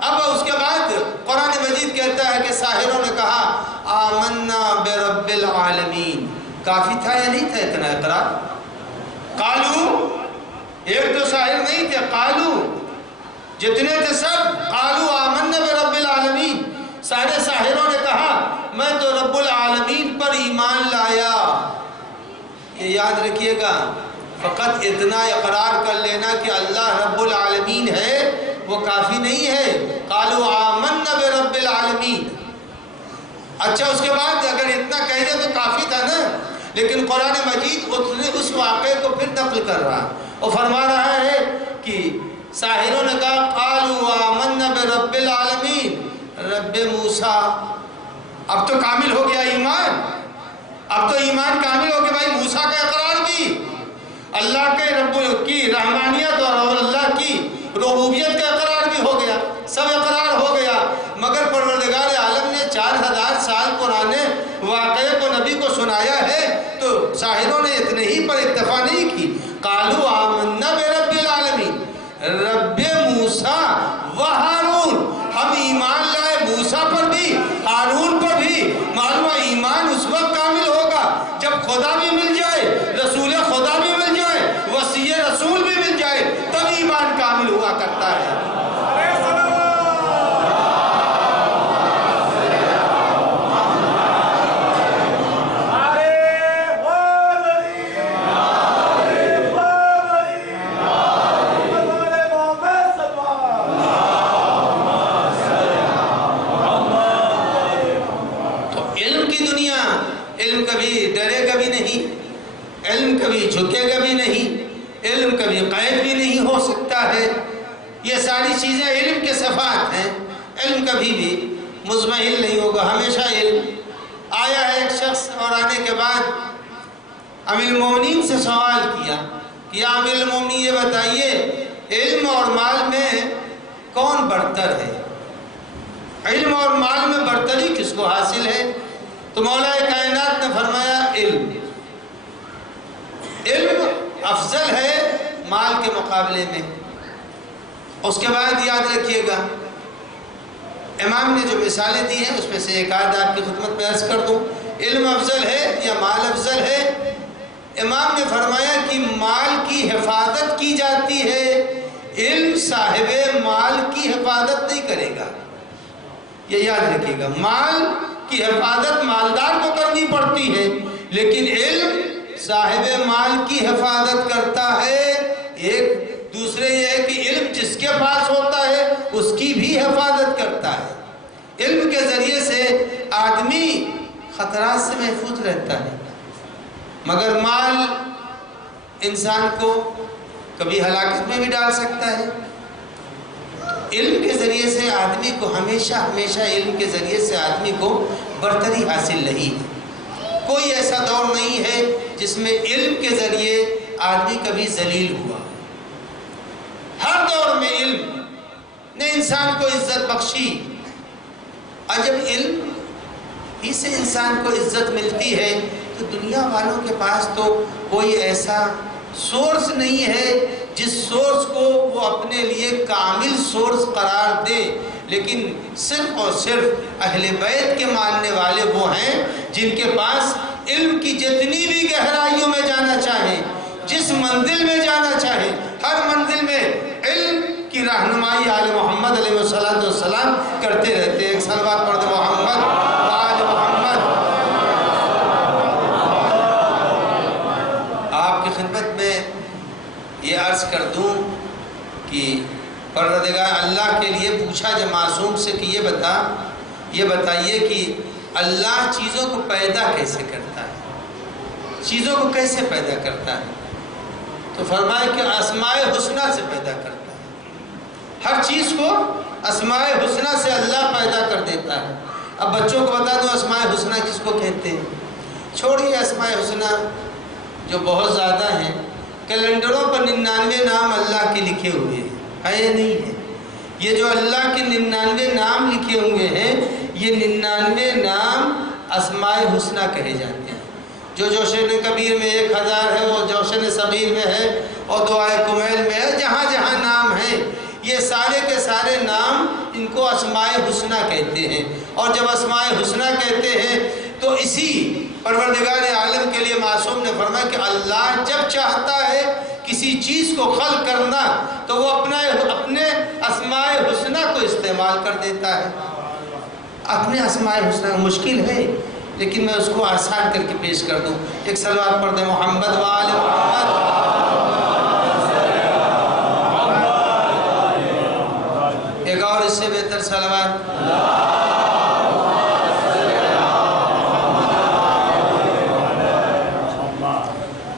اب اس کے بعد قرآن مجید کہتا ہے کہ ساحروں نے کہا آمنا برب العالمین۔ کافی تھا یا نہیں تھا اتنا اقرار؟ قالو، ایک دو ساحر نہیں تھے، قالو، جتنے تھے سب قالو آمنا برب العالمین۔ سارے ساحروں نے کہا میں تو رب العالمین پر ایمان لایا۔ یہ یاد رکھیے گا، فقط اتنا اقرار کر لینا کہ اللہ رب العالمین ہے وہ کافی نہیں ہے۔ قالوا آمنا برب العالمین۔ اچھا اس کے بعد اگر اتنا کہہ دے تو کافی تھا نا، لیکن قرآن مجید اس واقعے کو پھر نقل کر رہا اور فرما رہا ہے کہ ساحروں نے کہا قالوا آمنا برب العالمین، رب موسیٰ۔ اب تو کامل ہو گیا ایمان، اب تو ایمان کامل ہو گیا بھائی۔ موسیٰ کا اقرار بھی، اللہ کے رب کی رحمانیت اور اللہ کی ربوبیت کا اقرار بھی ہو گیا، سب اقرار ہو گیا۔ مگر پروردگار عالم نے 4000 سال پرانے واقعے کو نبی کو سنایا ہے، تو ساحروں نے اتنے ہی پر اکتفا نہیں کی۔ قالوا آمنا برب العالمین، رب موسیٰ و ہارون۔ ہم ایمان لائے موسیٰ پر بھی، ہارون پر بھی۔ معلوم ہے ایمان اس وقت کامل ہوگا جب خدا بھی مل جائے، رسول خدا بھی مل جائے، وصی رسول بھی مل جائے، تب ایمان کامل ہوا کرتا ہے۔ علم کبھی ڈرے گا بھی نہیں، علم کبھی جھکے گا بھی نہیں، علم کبھی قید بھی نہیں ہو سکتا ہے۔ یہ ساری چیزیں علم کے صفات ہیں۔ علم کبھی بھی مزمحل نہیں ہوگا، ہمیشہ علم۔ آیا ہے ایک شخص اور آنے کے بعد امیر المومنین سے سوال کیا کہ یا امیر المومنین یہ بتائیے علم اور مال میں کون برتر ہے؟ علم اور مال میں برتری کس کو حاصل ہے؟ تو مولا کائنات نے فرمایا علم۔ علم افضل ہے مال کے مقابلے میں۔ اس کے بعد یاد رکھیے گا امام نے جو مثالیں دی ہیں اس میں سے ایک آدھ آپ کی خدمت میں عرض کر دوں۔ علم افضل ہے یا مال افضل ہے؟ امام نے فرمایا کہ مال کی حفاظت کی جاتی ہے، علم صاحب مال کی حفاظت نہیں کرے گا۔ یہ یاد رکھیے گا، مال کی حفاظت مالدار کو کرنی پڑتی ہے، لیکن علم صاحب مال کی حفاظت کرتا ہے۔ ایک دوسرے یہ ہے کہ علم جس کے پاس ہوتا ہے اس کی بھی حفاظت کرتا ہے۔ علم کے ذریعے سے آدمی خطرات سے محفوظ رہتا ہے۔ مگر مال انسان کو کبھی ہلاکت میں بھی ڈال سکتا ہے۔ علم کے ذریعے سے آدمی کو ہمیشہ علم کے ذریعے سے آدمی کو برتری حاصل رہی ہے۔ کوئی ایسا دور نہیں ہے جس میں علم کے ذریعے آدمی کبھی ذلیل ہوا۔ ہر دور میں علم نے انسان کو عزت بخشی، اور جب علم ہی سے انسان کو عزت ملتی ہے تو دنیا والوں کے پاس تو کوئی ایسا سورس نہیں ہے جس سورس کو وہ اپنے لیے کامل سورس قرار دے، لیکن صرف اور صرف اہل بیت کے ماننے والے وہ ہیں جن کے پاس علم کی جتنی بھی گہرائیوں میں جانا چاہیں، جس منزل میں جانا چاہیں، ہر منزل میں علم کی رہنمائی آل محمد علیہ السلام کرتے رہتے ہیں۔ ایک صلوات پڑھ دے محمد آل محمد۔ آپ کی خدمت میں یہ عرض کر دوں کہ پروردگار اللہ کے لیے پوچھا جب معصوم سے کہ یہ بتائیے کہ اللہ چیزوں کو پیدا کیسے کرتا ہے، چیزوں کو کیسے پیدا کرتا ہے؟ تو فرمایا کہ اسماء حسنہ سے پیدا کرتا ہے۔ ہر چیز کو اسماء حسنہ سے اللہ پیدا کر دیتا ہے۔ اب بچوں کو بتا دو اسماء حسنہ کس کو کہتے ہیں؟ چھوڑیے اسماء حسنہ جو بہت زیادہ ہیں، کیلنڈروں پر 99 نام اللہ کے لکھے ہوئے ہیں، ہے یا نہیں ہے؟ یہ جو اللہ کے 99 نام لکھے ہوئے ہیں، یہ 99 نام اسماء حسنہ کہے جاتے ہیں۔ جو جوشن کبیر میں 1000 ہے، وہ جوشن صغیر میں ہے، اور دعائے کمیل میں ہے، جہاں جہاں نام ہیں یہ سارے کے سارے نام ان کو اسماء حسنہ کہتے ہیں۔ اور جب اسماء حسنہ کہتے ہیں تو اسی پروردگار عالم کے لیے معصوم نے فرمایا کہ اللہ جب چاہتا ہے کسی چیز کو خلق کرنا تو وہ اپنے اسماء حسنہ کو استعمال کر دیتا ہے۔ اپنے اسماء حسنہ مشکل ہے لیکن میں اس کو آسان کر کے پیش کر دوں۔ ایک صلوات پڑھ دیں محمد وآل محمد۔ ایک اور اس سے بہتر صلوات۔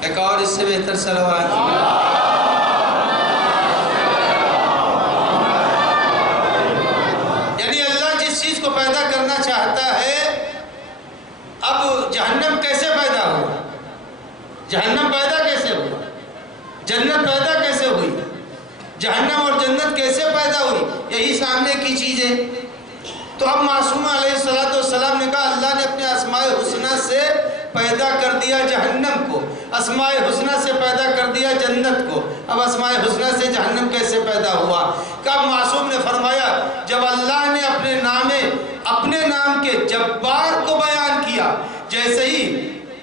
ایک اور اس سے بہتر صلوات۔ یعنی اللہ جس چیز کو پیدا کرنا چاہتا ہے، اب جہنم کیسے پیدا ہوا، جہنم پیدا کیسے ہوا، جنت پیدا کیسے ہوئی، جہنم اور جنت کیسے پیدا ہوئی، یہی سامنے کی چیز ہے۔ تو اب معصوم علیہ السلام نے کہا اللہ نے اپنے اسماء حسنہ سے پیدا کر دیا جہنم کو، اسماء حسنہ سے پیدا کر دیا جنت کو، اب اسماء حسنہ سے جہنم کیسے پیدا ہوا؟ کہ اب معصوم نے فرمایا جب اللہ نے اپنے نام کے جبار کو بیان کیا، جیسے ہی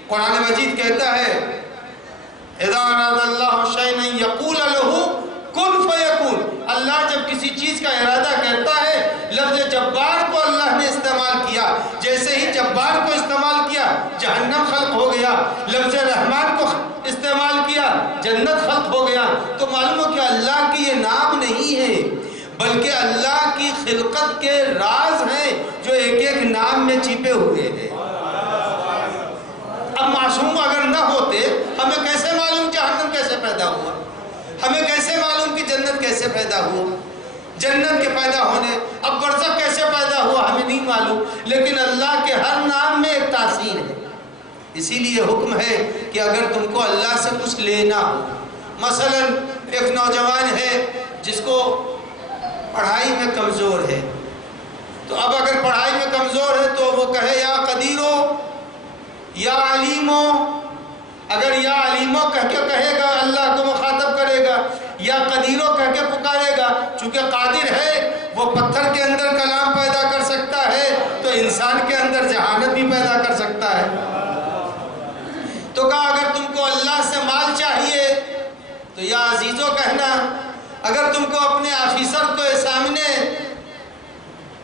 قرآن مجید کہتا ہے اذا اراد اللہ شیئا یقول لہ کن فیکون، اللہ جب کسی چیز کا ارادہ کرتا ہے، لفظ جبار کو اللہ نے استعمال کیا، جیسے ہی جبار کو استعمال کیا جہنم خلق ہو گیا، لفظ رحمان کو استعمال کیا جنت خلق ہو گیا۔ تو معلوم ہو کہ اللہ کی یہ نام نہیں ہے بلکہ اللہ کی خلقت کے راز ہیں جو ایک ایک نام میں چھپے ہوئے ہیں۔ اب معصوم اگر نہ ہوتے ہمیں کیسے معلوم جہنم کیسے پیدا ہوا، ہمیں کیسے معلوم کہ جنت کیسے پیدا ہوا، جنت کے پیدا ہونے اب برزخ کیسے پیدا ہوا ہمیں نہیں معلوم، لیکن اللہ کے ہر نام میں ایک تاثیر ہے۔ اسی لیے حکم ہے کہ اگر تم کو اللہ سے کچھ لینا ہو، مثلا ایک نوجوان ہے جس کو پڑھائی میں کمزور ہے، تو اب اگر پڑھائی میں کمزور ہے تو وہ کہے یا قدیرو یا علیمو، اگر یا علیمو کہہ کے کہے گا اللہ کو مخاطب کرے گا، یا قدیرو کہہ کے پکارے گا، چونکہ قادر ہے وہ پتھر کے اندر کلام پیدا کر سکتا ہے تو انسان کے اندر ذہانت بھی پیدا کر سکتا ہے۔ تو کہا اگر تم کو اللہ سے مال چاہیے تو یا عزیزو کہنا، اگر تم کو اپنے آفیسر کے سامنے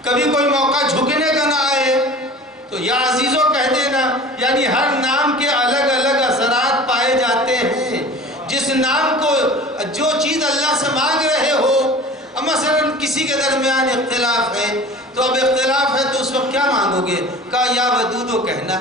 کبھی کوئی موقع جھکنے کا نہ آئے تو یا عزیزو کہہ دینا۔ یعنی ہر نام کے الگ الگ اثرات پائے جاتے ہیں۔ جس نام کو جو چیز اللہ سے مانگ رہے ہو، مثلا کسی کے درمیان اختلاف ہے تو اب اختلاف ہے تو اس وقت کیا مانگو گے؟ کہا یا ودودو کہنا،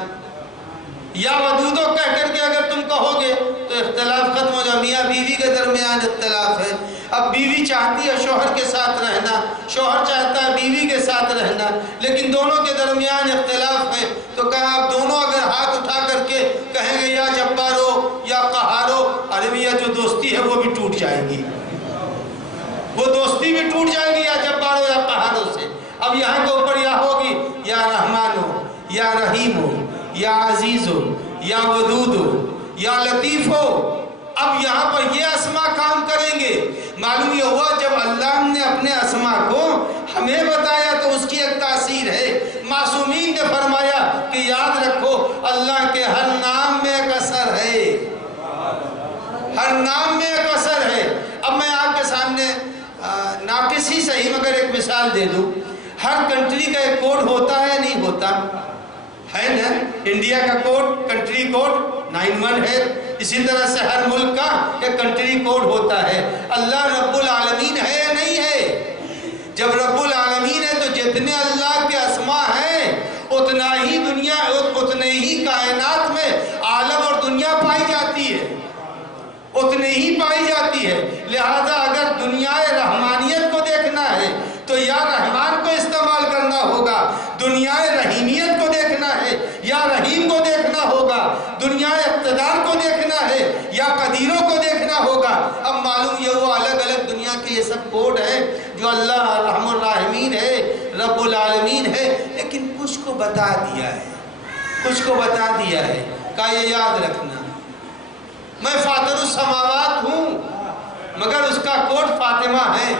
یا ودودو کہہ کر کے اگر تم کہو گے تو اختلاف ختم ہو جائے. میاں بیوی کے درمیان اختلاف ہے. اب بیوی چاہتی ہے شوہر کے ساتھ رہنا, شوہر چاہتا ہے بیوی کے ساتھ رہنا, لیکن دونوں کے درمیان اختلاف ہے. تو کہا آپ دونوں اگر ہاتھ اٹھا کر کے کہیں گے یا جبارو یا قہارو, ارے میاں جو دوستی ہے وہ بھی ٹوٹ جائے گی, وہ دوستی بھی ٹوٹ جائے گی یا جبارو یا قہارو سے. اب یہاں کے اوپر یا ہوگی یا رحمان ہو یا رحیم ہو یا عزیز ہو یا ودود ہو یا لطیف ہو. اب یہاں پر یہ اسماء کام کریں گے. معلوم یہ ہوا جب اللہ نے اپنے اسماء کو ہمیں بتایا تو اس کی ایک تاثیر ہے. معصومین نے فرمایا کہ یاد رکھو اللہ کے ہر نام میں ایک اثر ہے, ہر نام میں ایک اثر ہے. اب میں آپ کے سامنے ناقص ہی صحیح مگر ایک مثال دے دوں. ہر کنٹری کا ایک کوڈ ہوتا ہے نہیں ہوتا ہے نا. انڈیا کا کوڈ کنٹری کوڈ 91 ہے. اسی طرح سے ہر ملک کا ایک کنٹری کوڈ ہوتا ہے. اللہ رب العالمین ہے یا نہیں ہے؟ جب رب العالمین ہے تو جتنے اللہ کے اسماء ہیں اتنا ہی دنیا, اتنے ہی کائنات میں عالم اور دنیا پائی جاتی ہے, اتنے ہی پائی جاتی ہے. لہذا اگر دنیا رحمانیت کو دیکھنا ہے تو یا رحمان کو استعمال کرنا ہوگا, دنیا رحیمیت کو دیکھنا ہے یا رحیم کو دیکھنا ہوگا, دنیا اقتدار کو دیکھنا ہے یا قدیروں کو دیکھنا ہوگا. اب معلوم یہ وہ الگ الگ دنیا کے یہ سب کوڈ ہیں جو اللہ الرحم الراحمین ہے, رب العالمین ہے, لیکن کچھ کو بتا دیا ہے, کچھ کو بتا دیا ہے. کہا یہ یاد رکھنا میں فاطر السماوات ہوں مگر اس کا کوڈ فاطمہ ہے,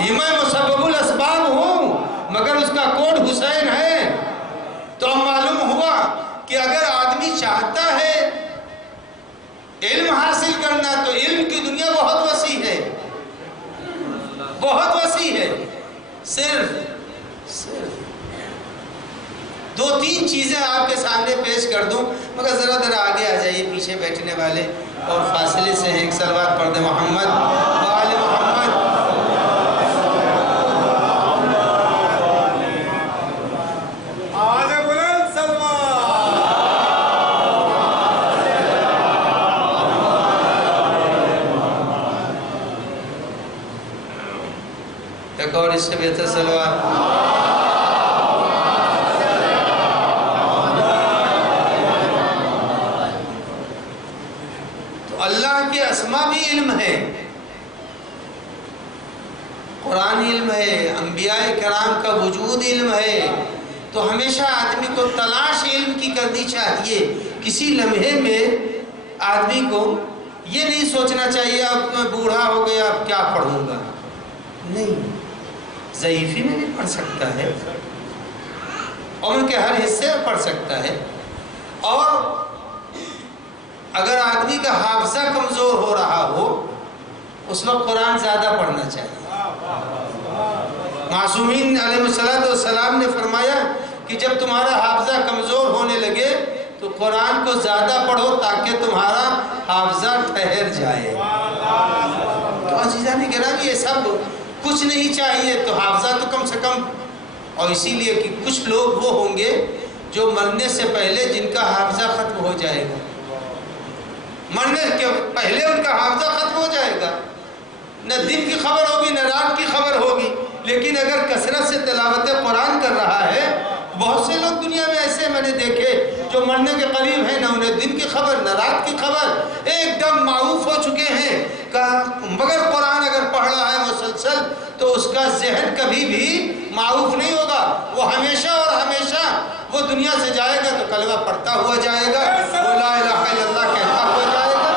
یہ میں مسبب الاسباب ہوں مگر اس کا کوڈ حسین ہے. تو اب معلوم ہوا کہ اگر آدمی چاہتا ہے علم حاصل کرنا تو علم کی دنیا بہت وسیع ہے, بہت وسیع ہے. صرف دو تین چیزیں آپ کے سامنے پیش کر دوں مگر ذرا ذرا آگے آ جائیے پیچھے بیٹھنے والے اور فاصلے سے ایک صلوات پڑھ دیں محمد وآل محمد. ایک اور اس سے بہتر صلوات. اللہ کے اسماء بھی علم ہے, قرآن علم ہے, انبیاء کرام کا وجود علم ہے. تو ہمیشہ آدمی کو تلاش علم کی کرنی چاہیے. کسی لمحے میں آدمی کو یہ نہیں سوچنا چاہیے اب میں بوڑھا ہو گیا اب کیا پڑھوں گا. نہیں, ضعیفی میں بھی پڑھ سکتا ہے, عمر کے ہر حصے میں پڑھ سکتا ہے. اور اگر آدمی کا حافظہ کمزور ہو رہا ہو اس وقت قرآن زیادہ پڑھنا چاہیے. معصومین علیہ السلام نے فرمایا کہ جب تمہارا حافظہ کمزور ہونے لگے تو قرآن کو زیادہ پڑھو تاکہ تمہارا حافظہ ٹھہر جائے. تو عزیزان گرامی یہ سب کچھ نہیں چاہیے تو حافظہ تو کم سے کم. اور اسی لیے کہ کچھ لوگ وہ ہوں گے جو مرنے سے پہلے جن کا حافظہ ختم ہو جائے گا, مرنے کے پہلے ان کا حافظہ ختم ہو جائے گا, نہ دن کی خبر ہوگی نہ رات کی خبر ہوگی. لیکن اگر کثرت سے تلاوت قرآن کر رہا ہے, بہت سے لوگ دنیا میں ایسے میں نے دیکھے جو مرنے کے قریب ہیں, نہ انہیں دن کی خبر نہ رات کی خبر, ایک دم معروف ہو چکے ہیں. مگر قرآن اگر پڑھ رہا ہے مسلسل تو اس کا ذہن کبھی بھی معروف نہیں ہوگا. وہ ہمیشہ اور ہمیشہ وہ دنیا سے جائے گا تو کلمہ پڑھتا ہوا جائے گا, وہ لا الہ الا اللہ کہتا ہوا جائے گا.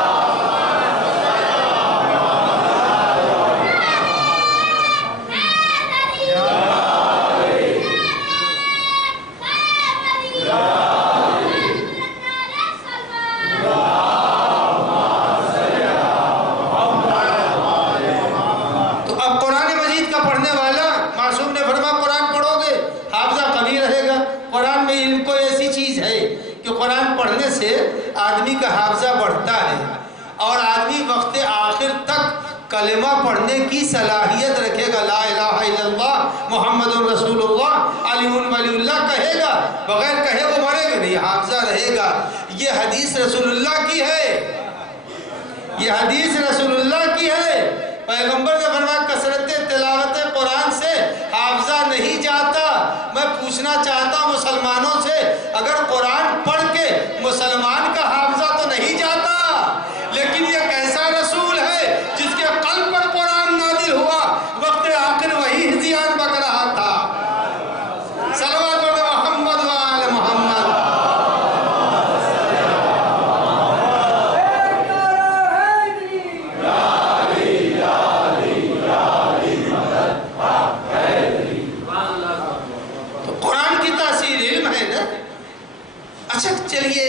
پڑھنے سے آدمی کا حافظہ بڑھتا ہے اور آدمی وقت آخر تک کلمہ پڑھنے کی صلاحیت رکھے گا. لا الہ الا اللہ محمد رسول اللہ علی ولی اللہ کہے گا, بغیر حافظہ رہے گا۔ یہ حدیث رسول اللہ کی ہے، یہ حدیث رسول اللہ کی ہے۔ پیغمبر نے فرمایا کثرت تلاوت قرآن سے حافظہ نہیں جاتا۔ میں پوچھنا چاہتا ہوں مسلمانوں سے، اگر قرآن پڑھ کے مسلمان کا حافظہ تو نہیں جاتا، لیکن یہ کیسا رسول ہے جس کے قلب پر قرآن نازل ہوا، وقت آخر وہی ہذیان بک رہا تھا۔ صلوات محمد و آل محمد۔ اچھا چلیے،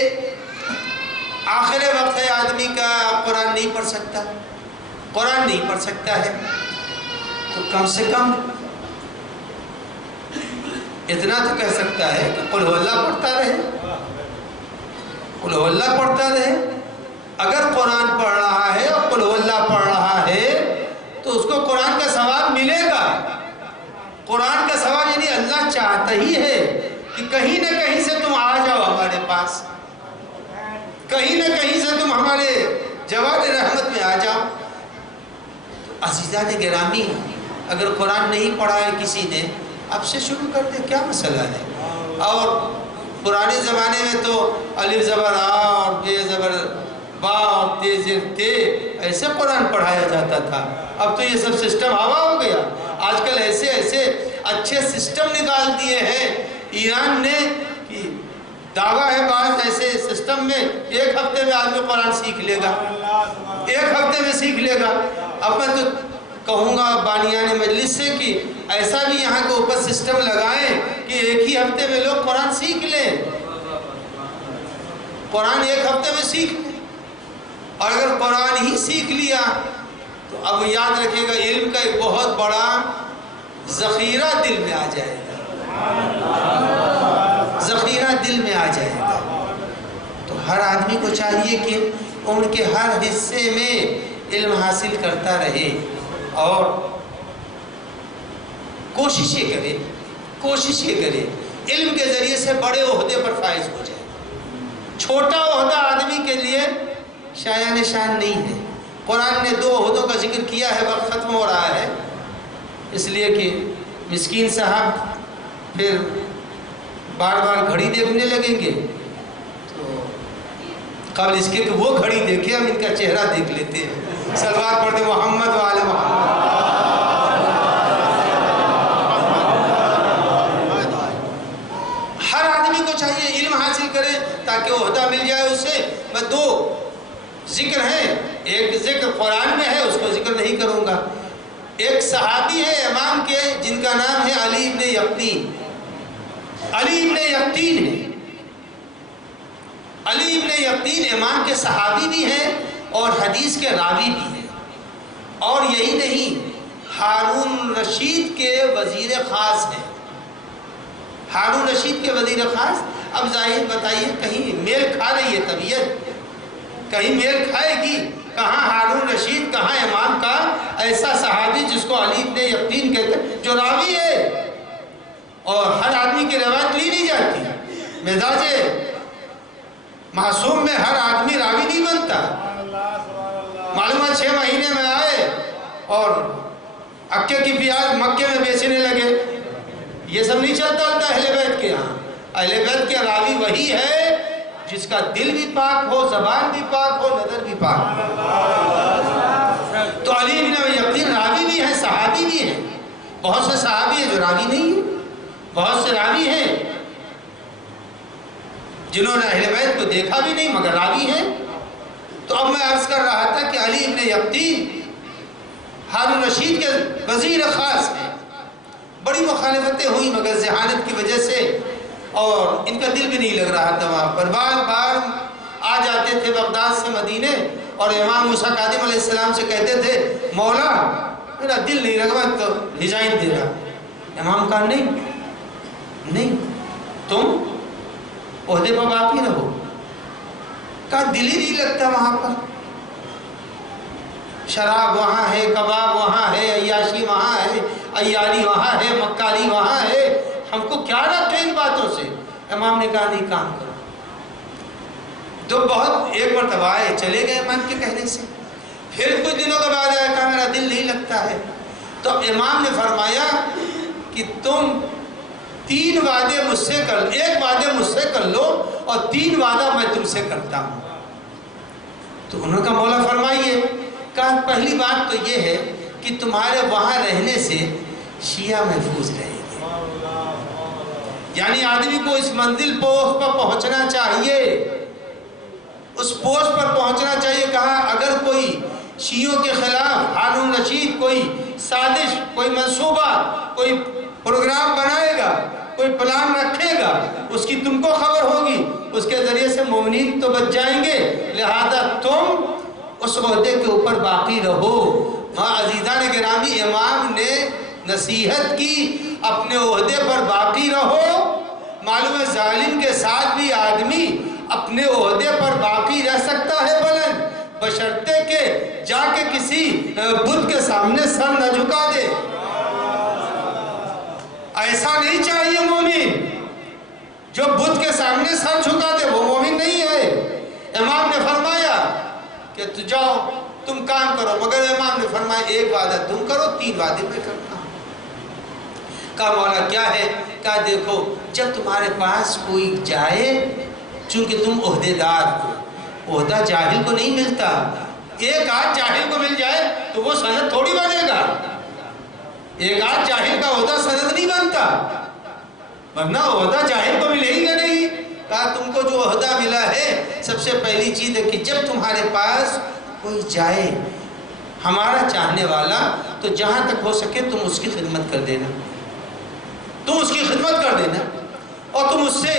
آخر وقت ہے آدمی کا، قرآن نہیں پڑھ سکتا، قرآن نہیں پڑھ سکتا ہے، تو کم سے کم اتنا تو کہہ سکتا ہے کہ قل ہو اللہ پڑھتا رہے، قل ہو اللہ پڑھتا رہے۔ اگر قرآن پڑھ رہا ہے اور قل ہو اللہ پڑھ رہا ہے تو اس کو قرآن کا ثواب ملے گا۔ قرآن کا ثواب یعنی اللہ چاہتا ہی ہے کہ کہیں نہ کہیں سے تم آ جاؤ ہمارے پاس، کہیں نہ کہیں سے تم ہمارے جواد رحمت میں آ جاؤ۔ عزیزان گرامی، اگر قرآن نہیں پڑھا ہے کسی نے، اب سے شروع کر دے، کیا مسئلہ ہے؟ اور پرانے زمانے میں تو الف زبر آ اور بے زبر با اور تے زیر تے ایسے قرآن پڑھایا جاتا تھا۔ اب تو یہ سب سسٹم ہوا ہو گیا۔ آج کل ایسے ایسے اچھے سسٹم نکال دیے ہیں ایران نے، کہ دعویٰ ہے بعض ایسے سسٹم میں ایک ہفتے میں آدمی قرآن سیکھ لے گا، ایک ہفتے میں سیکھ لے گا۔ اب میں تو کہوں گا بانیان مجلس سے کہ ایسا بھی یہاں کے اوپر سسٹم لگائیں کہ ایک ہی ہفتے میں لوگ قرآن سیکھ لیں، قرآن ایک ہفتے میں سیکھ لیں۔ اور اگر قرآن ہی سیکھ لیا تو اب یاد رکھے گا علم کا ایک بہت بڑا ذخیرہ دل میں آ جائے گا، ذخیرہ دل میں آ جائے گا۔ تو ہر آدمی کو چاہیے کہ عمر کے ہر حصے میں علم حاصل کرتا رہے اور کوشش یہ کرے، کوشش یہ کرے علم کے ذریعے سے بڑے عہدے پر فائز ہو جائے۔ چھوٹا عہدہ آدمی کے لیے شایان شان نہیں ہے۔ قرآن نے 2 عہدوں کا ذکر کیا ہے، وقت ختم ہو رہا ہے، اس لیے کہ مسکین صاحب پھر بار بار گھڑی دیکھنے لگیں گے، تو قبل اس کے کہ وہ گھڑی دیکھے ہم ان کا چہرہ دیکھ لیتے ہیں۔ صلوات پڑھتے محمد و آل محمد۔ ہر آدمی کو چاہیے علم حاصل کرے تاکہ عہدہ مل جائے اسے۔ میں 2 ذکر ہیں، ایک ذکر قرآن میں ہے، اس کو ذکر نہیں کروں گا۔ ایک صحابی ہے امام کے جن کا نام ہے علی ابن یقطین۔ علی ابن یقطین ہے، علی ابن یقطین امام کے صحابی بھی ہیں اور حدیث کے راوی بھی ہیں، اور یہی نہیں ہارون رشید کے وزیر خاص ہیں۔ ہارون رشید کے وزیر خاص۔ اب ظاہر بتائیے کہیں میل کھا رہی ہے طبیعت، کہیں میل کھائے گی؟ کہاں ہارون رشید، کہاں امام کا ایسا صحابی جس کو علی ابن یقطین کہتے ہیں، جو راوی ہے اور ہر آدمی کی روایت لی نہیں جاتی۔ مزاج معصوم میں ہر آدمی راوی نہیں بنتا۔ معلومات 6 مہینے میں آئے اور اکے کی پیاز مکے میں بیچنے لگے، یہ سب نہیں چلتا ہوتا اہل بیت کے یہاں۔ اہل بیت کے راوی وہی ہے جس کا دل بھی پاک ہو، زبان بھی پاک ہو، نظر بھی پاک ہو۔ تو علی بن یقین راوی بھی ہیں، صحابی بھی ہیں۔ بہت سے صحابی ہیں جو راوی نہیں ہیں، بہت سے راوی ہیں جنہوں نے اہل بیت کو دیکھا بھی نہیں مگر راوی ہیں۔ تو اب میں عرض کر رہا تھا کہ علی بن یقین ہارون رشید کے وزیر خاص ہیں۔ بڑی مخالفتیں ہوئی مگر ذہانت کی وجہ سے، اور ان کا دل بھی نہیں لگ رہا تھا وہاں پر۔ بار بار آ جاتے تھے بغداد سے مدینے اور امام موسیٰ کاظم علیہ السلام سے کہتے تھے مولا میرا دل نہیں لگ رہا، تو ہجائن دے رہا۔ امام کہا نہیں تم عہدے پر باقی رہو۔ کہا دل ہی نہیں لگتا وہاں پر، شراب وہاں ہے، کباب وہاں ہے، عیاشی وہاں ہے، عیاری وہاں ہے، مکاری وہاں ہے، ہم کو کیا رکھے ان باتوں سے؟ امام نے کہا نہیں کام کرو، تو بہت ایک مرتبہ آئے چلے گئے امام کے کہنے سے، پھر کچھ دنوں کے بعد آیا کہا میرا دل نہیں لگتا ہے، تو امام نے فرمایا کہ تم 3 وعدے مجھ سے کر، 1 وعدے مجھ سے کر لو اور 3 وعدہ میں تم سے کرتا ہوں۔ تو انہوں نے کہا مولا فرمائیے۔ کہا پہلی بات تو یہ ہے کہ تمہارے وہاں رہنے سے شیعہ محفوظ رہے گے، یعنی آدمی کو اس منزل پوسٹ پر پہنچنا چاہیے، اس پوسٹ پر پہنچنا چاہیے۔ کہا اگر کوئی شیعوں کے خلاف ہارون رشید کوئی سازش، کوئی منصوبہ، کوئی پروگرام بنائے گا، کوئی پلان رکھے گا، اس کی تم کو خبر ہوگی، اس کے ذریعے سے مومنین تو بچ جائیں گے، لہذا تم اس عہدے کے اوپر باقی رہو۔ ہاں عزیزان گرامی، امام نے نصیحت کی اپنے عہدے پر باقی رہو۔ معلوم ہے ظالم کے ساتھ بھی آدمی اپنے عہدے پر باقی رہ سکتا ہے بلند، بشرطے کہ جا کے کسی بت کے سامنے سر نہ جھکا دے۔ ایسا نہیں چاہیے مومن، جو بت کے سامنے سر جھکا دے وہ مومن نہیں ہے۔ امام نے فرمایا کہ تو جاؤ تم کام کرو، مگر امام نے فرمایا 1 وعدہ تم کرو، 3 وعدے میں کرتا ہوں۔ کہا مولا کیا ہے؟ کہا دیکھو جب تمہارے پاس کوئی جائے، چونکہ تم عہدے دار ہو، عہدہ جاہل کو نہیں ملتا، ایک آدھ جاہل کو مل جائے تو وہ سند تھوڑی بنے گا، ایک آدھ جاہل کا عہدہ سند نہیں بنتا، ورنہ عہدہ جاہل کو ملے ہی گا نہیں۔ کہا تم کو جو عہدہ ملا ہے سب سے پہلی چیز ہے کہ جب تمہارے پاس کوئی جائے ہمارا چاہنے والا، تو جہاں تک ہو سکے تم اس کی خدمت کر دینا، تم اس کی خدمت کر دینا، اور تم اس سے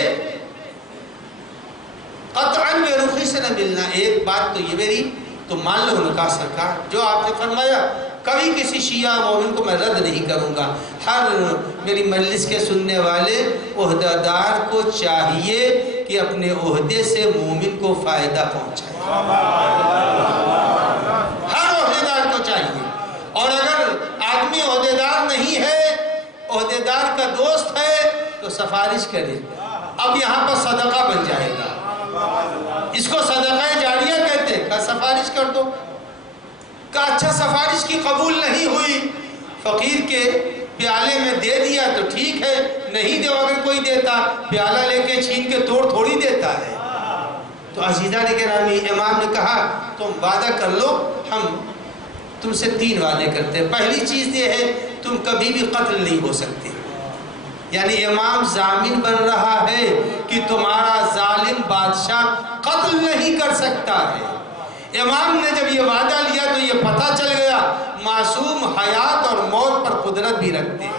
قطعاً بے رخی سے نہ ملنا۔ ایک بات تو یہ میری تو مان لو، نے کہا سرکار جو آپ نے فرمایا کبھی کسی شیعہ مومن کو میں رد نہیں کروں گا۔ ہر میری مجلس کے سننے والے عہدہ دار کو چاہیے کہ اپنے عہدے سے مومن کو فائدہ پہنچائے، ہر عہدے دار کو چاہیے۔ اور اگر آدمی عہدے دار نہیں ہے، عہدے دار کا دوست ہے، تو سفارش کرے، اب یہاں پر صدقہ بن جائے گا، اس کو صدقہ جاریہ کہتے ہیں، کہا سفارش کر دو۔ کہا اچھا سفارش کی قبول نہیں ہوئی، فقیر کے پیالے میں دے دیا تو ٹھیک ہے، نہیں دے اگر کوئی دیتا پیالہ لے کے چھین کے توڑ تھوڑی دیتا ہے۔ تو عزیزان گرامی امام نے کہا تم وعدہ کر لو، ہم تم سے 3 وعدے کرتے ہیں۔ پہلی چیز یہ ہے تم کبھی بھی قتل نہیں ہو سکتے، یعنی امام ضامن بن رہا ہے کہ تمہارا ظالم بادشاہ قتل نہیں کر سکتا ہے۔ امام نے جب یہ وعدہ لیا تو یہ پتہ چل گیا معصوم حیات اور موت پر قدرت بھی رکھتے ہیں۔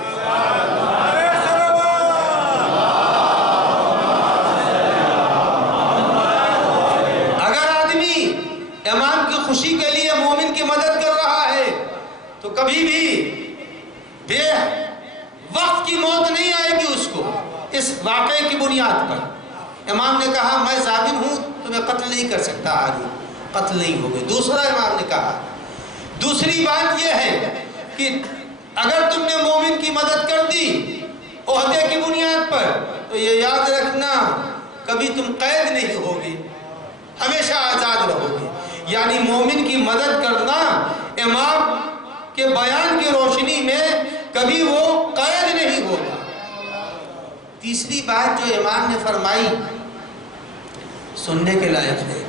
اگر آدمی امام کی خوشی کے لیے مومن کی مدد کر رہا ہے تو کبھی بھی بے وقت کی موت نہیں آئے گی اس کو، اس واقعے کی بنیاد پر۔ امام نے کہا میں ظالم ہوں، تمہیں قتل نہیں کر سکتا، آدمی قتل نہیں ہو گئے۔ دوسرا امام نے کہا، دوسری بات یہ ہے کہ اگر تم نے مومن کی مدد کر دی عہدے کی بنیاد پر تو یہ یاد رکھنا کبھی تم قید نہیں ہوگے، ہمیشہ آزاد رہو گے۔ یعنی مومن کی مدد کرنا امام کے بیان کی روشنی میں کبھی وہ قید نہیں ہوگا۔ تیسری بات جو امام نے فرمائی سننے کے لائق ہے،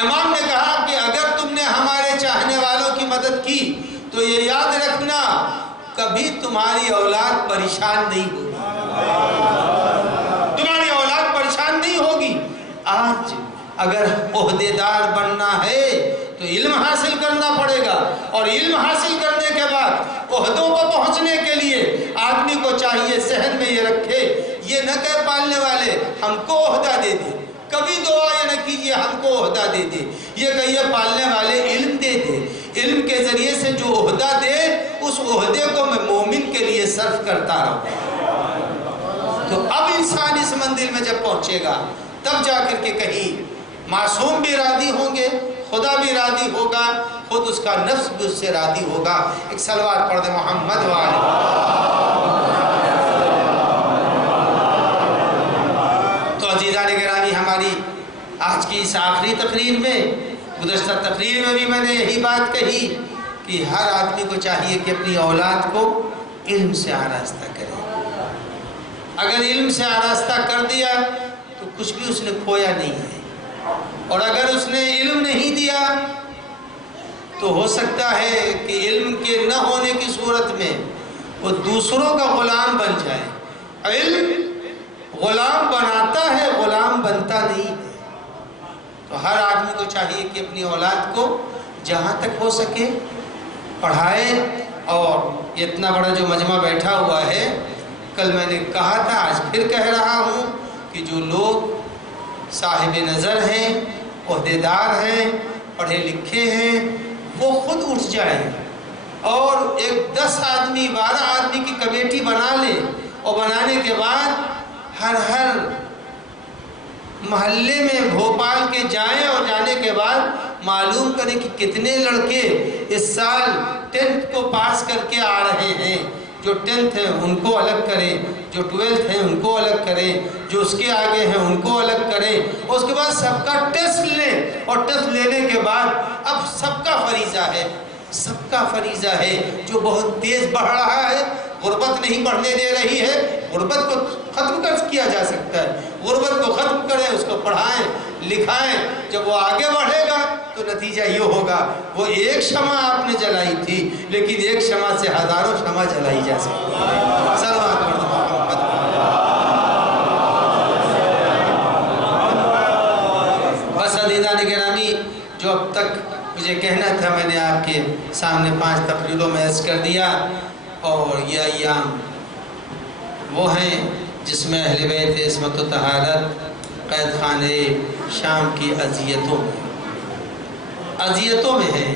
امام نے کہا کہ اگر تم نے ہمارے چاہنے والوں کی مدد کی تو یہ یاد رکھنا کبھی تمہاری اولاد پریشان نہیں ہوگی، تمہاری اولاد پریشان نہیں ہوگی۔ آج اگر عہدے دار بننا ہے تو علم حاصل کرنا پڑے گا، اور علم حاصل کرنے کے بعد عہدوں پر پہنچنے کے لیے آدمی کو چاہیے ذہن میں یہ رکھے، یہ نہ کہ پالنے والے ہم کو عہدہ دے دے، کبھی دعا یہ نہ کیجیے ہم کو عہدہ دے دے، یہ کہیے پالنے والے علم دے دے، علم کے ذریعے سے جو عہدہ دے اس عہدے کو میں مومن کے لیے صرف کرتا رہوں۔ تو اب انسان اس منزل میں جب پہنچے گا تب جا کر کے کہیں معصوم بھی راضی ہوں گے، خدا بھی راضی ہوگا، خود اس کا نفس بھی اس سے راضی ہوگا۔ ایک صلوات پڑھ دے محمد والے۔ تو عزیزان گرامی ہماری آج کی اس آخری تقریر میں، گزشتہ تقریر میں بھی میں نے یہی بات کہی کہ ہر آدمی کو چاہیے کہ اپنی اولاد کو علم سے آراستہ کرے۔ اگر علم سے آراستہ کر دیا تو کچھ بھی اس نے کھویا نہیں ہے، اور اگر اس نے علم نہیں دیا تو ہو سکتا ہے کہ علم کے نہ ہونے کی صورت میں وہ دوسروں کا غلام بن جائے۔ علم غلام بناتا ہے، غلام بنتا نہیں ہے۔ تو ہر آدمی کو چاہیے کہ اپنی اولاد کو جہاں تک ہو سکے پڑھائے۔ اور اتنا بڑا جو مجمع بیٹھا ہوا ہے، کل میں نے کہا تھا، آج پھر کہہ رہا ہوں کہ جو لوگ صاحب نظر ہیں، عہدیدار ہیں، پڑھے لکھے ہیں، وہ خود اٹھ جائیں اور ایک 10 آدمی 12 آدمی کی کمیٹی بنا لیں، اور بنانے کے بعد ہر محلے میں بھوپال کے جائیں، اور جانے کے بعد معلوم کریں کہ کتنے لڑکے اس سال 10th کو پاس کر کے آ رہے ہیں۔ جو 10th ہیں ان کو الگ کریں، جو 12th ہیں ان کو الگ کریں، جو اس کے آگے ہیں ان کو الگ کریں، اور اس کے بعد سب کا ٹیسٹ لیں، اور ٹیسٹ لینے کے بعد اب سب کا فریضہ ہے جو بہت تیز بڑھ رہا ہے۔ غربت نہیں بڑھنے دے رہی ہے، غربت کو ختم کیا جا سکتا ہے۔ غربت کو ختم کریں، اس کو پڑھائیں لکھائیں، جب وہ آگے بڑھے گا تو نتیجہ یہ ہوگا، وہ ایک شمع آپ نے جلائی تھی لیکن ایک شمع سے ہزاروں شمع جلائی جا سکتی ہے۔ صلوات محمد۔ بس عزیزان گرامی، جو اب تک مجھے کہنا تھا میں نے آپ کے سامنے 5 تقریروں میں عرض کر دیا، اور یہ ایام وہ ہیں جس میں اہل بیت عصمت و طہارت قید خانے شام کی اذیتوں میں ہیں،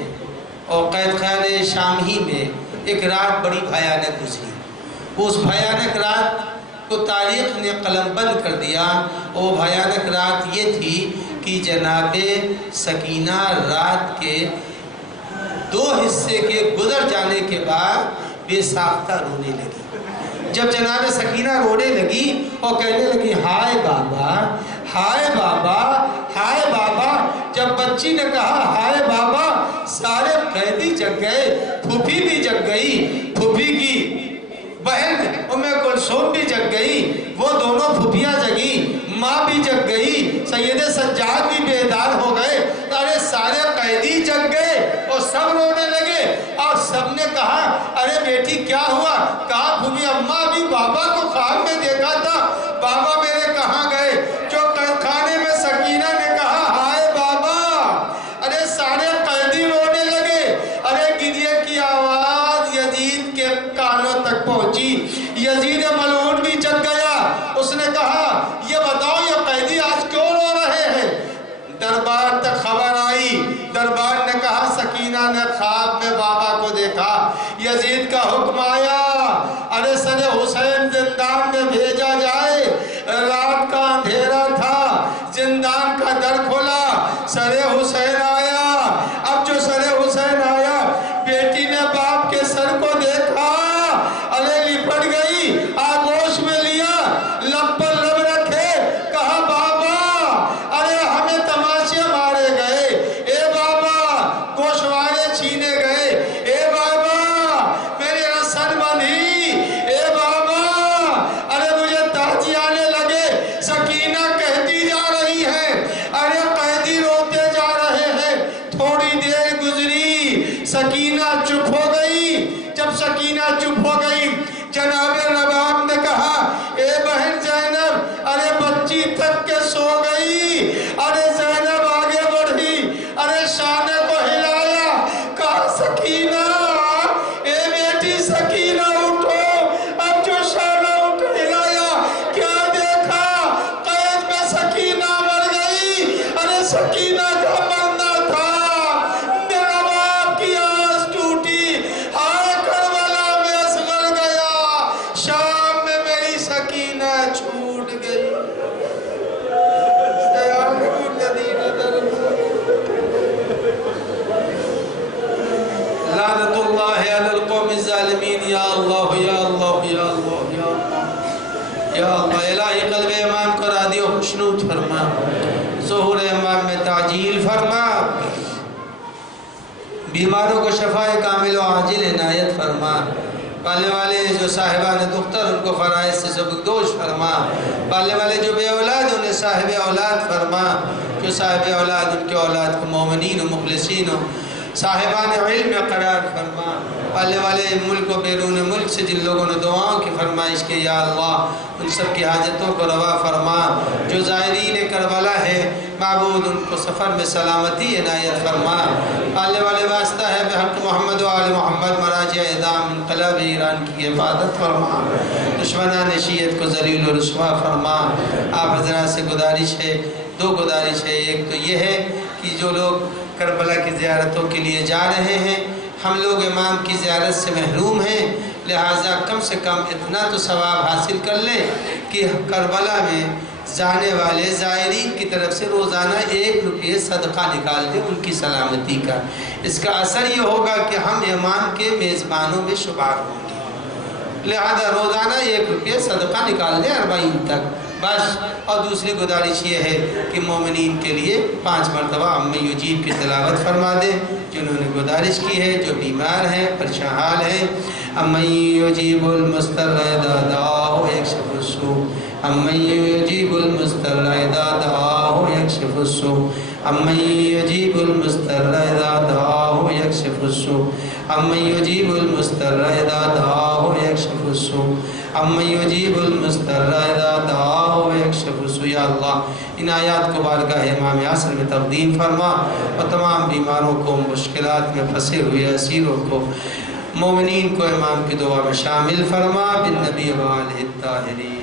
اور قید خانے شام ہی میں ایک رات بڑی بھیانک گزری۔ اس بھیانک رات کو تاریخ نے قلم بند کر دیا۔ وہ بھیانک رات یہ تھی کہ جناب سکینہ رات کے 2 حصے کے گزر جانے کے بعد بے ساختہ رونے لگی۔ جب جناب سکینہ رونے لگی اور کہنے لگی ہائے بابا، ہائے بابا، ہائے بابا، جب بچی نے کہا ہائے بابا، سارے قیدی جگ گئے، پھوپھی بھی جگ گئی، پھوپھی کی بہن ام کلثوم بھی جگ گئی، وہ دونوں پھوپھیاں جگی، ماں بھی جگ گئی، سید سجاد بھی بیدار ہو گئے، ارے سارے قیدی جگ گئے اور سب رونے لگے، اور سب نے کہا ارے بیٹی کیا ہوا؟ کہا پھوپھی اماں بھی بابا کو خواب میں دیکھا تھا، بابا میرے کہاں گئے؟ جو قید خانے میں سکینہ نے کہا ہائے بابا، ارے سارے قیدی رونے لگے، ارے گریے کی آواز یزید کے کانوں تک پہنچی، یزید ملعون بھی جگ گیا، اس نے کہا یہ بتاؤ یہ قیدی آج کیوں رو رہے ہیں؟ دربار تک خبر آئی، دربار نے کہا سکینہ نے خواب میں بابا کو دیکھا، یزید کا حکم آیا ارے سر حسین زندان میں بھیجا جائے، رات کا اندھیرا تھا، زندان کا در کھلا، سر حسین آیا۔ اب جو سر حسین آیا، بیٹی نے باپ کے سر کو دیکھا، ارے لپٹ گئی، آغوش میں لیا، لب پر لب رکھے، کہا بابا ارے ہمیں تماشے مارے گئے، اے بابا گوشوارے چھینے گئے، اے بابا میرے رسن بندھی، اے بابا ارے مجھے تاجی آنے لگے۔ سکینہ کہتی جا رہی ہے، ارے قیدی روتے جا رہے ہیں۔ تھوڑی دیر گزری، سکینہ چپ ہو گئی۔ جب سکینہ چپ ہو گئی، جناب رباب نے کہا اے بہن زینب، ارے بچی تھک کے سو گئی۔ ارے زینب آگے بڑھی، ارے شانے کو ہلایا، کہا سکینہ، اے بیٹی سکینہ اٹھو۔ اب جو شانہ اٹھ ہلایا، کیا دیکھا؟ قید میں سکینہ مر گئی۔ ارے سکینہ کا مرنا تھا، میرا باپ کی آس ٹوٹی، ہائے کربلا میں اصغر گیا، شام میں میری سکینہ چھوٹ گئی۔ لعنت اللہ علی القوم الظالمین۔ یا اللہ یا اللہ یا اللہ یا اللہ یا اللہ، الہی قلب امام کو راضی و خوشنود فرما، ظہور امام عاجل فرما، بیماروں کو شفائے کامل و عاجل عنایت فرما، پالنے والے جو صاحبان دختر ان کو فرائض سے سبکدوش فرما، پالنے والے جو بے اولاد انہیں صاحب اولاد فرما، جو صاحب اولاد ان کے اولاد کو مومنین و مخلصین و صاحبان علم قرار فرما، پالنے والے ملک و بیرون ملک سے جن لوگوں نے دعاؤں کی فرمائش کی یا اللہ ان سب کی حاجتوں کو روا فرما، جو زائرین کربلا ہے معبود ان کو سفر میں سلامتی عنایت فرما، پالنے والے واسطہ ہے بحق محمد و آل محمد مراجع اعدام انقلاب ایران کی حفاظت فرما، دشمنان شیعت کو ذلیل و رسوا فرما۔ آپ حضرات سے گزارش ہے، دو گزارش ہے، ایک تو یہ ہے کہ جو لوگ کربلا کی زیارتوں کے لیے جا رہے ہیں، ہم لوگ امام کی زیارت سے محروم ہیں، لہٰذا کم سے کم اتنا تو ثواب حاصل کر لیں کہ کربلا میں جانے والے زائرین کی طرف سے روزانہ 1 روپیہ صدقہ نکال دیں ان کی سلامتی کا۔ اس کا اثر یہ ہوگا کہ ہم امام کے میزبانوں میں شمار ہوں گے، لہذا روزانہ 1 روپیہ صدقہ نکال دیں 40 تک بس۔ اور دوسری گزارش یہ ہے کہ مومنین کے لیے 5 مرتبہ عم یجیب کی تلاوت فرما دیں، جنہوں نے گزارش کی ہے، جو بیمار ہیں، پریشان حال ہیں۔ امن یجیب المضطر اذا دعاہ یکشف السوء، امن یجیب المضطر اذا دعاہ یکشف السوء، امن یجیب المضطر اذا دعاہ یکشف السوء، امن یجیب المضطر اذا دعاہ یکشف السوء، امن یجیب المضطر اذا دعاہ یکشف السوء۔ یا اللہ ان آیات کو بارگاہ امام یاسر میں تقدیم فرما اور تمام بیماروں کو، مشکلات میں پھنسے ہوئے اسیروں کو، مومنین کو امام کی دعا میں شامل فرما بالنبی و آلہ الطاہرین۔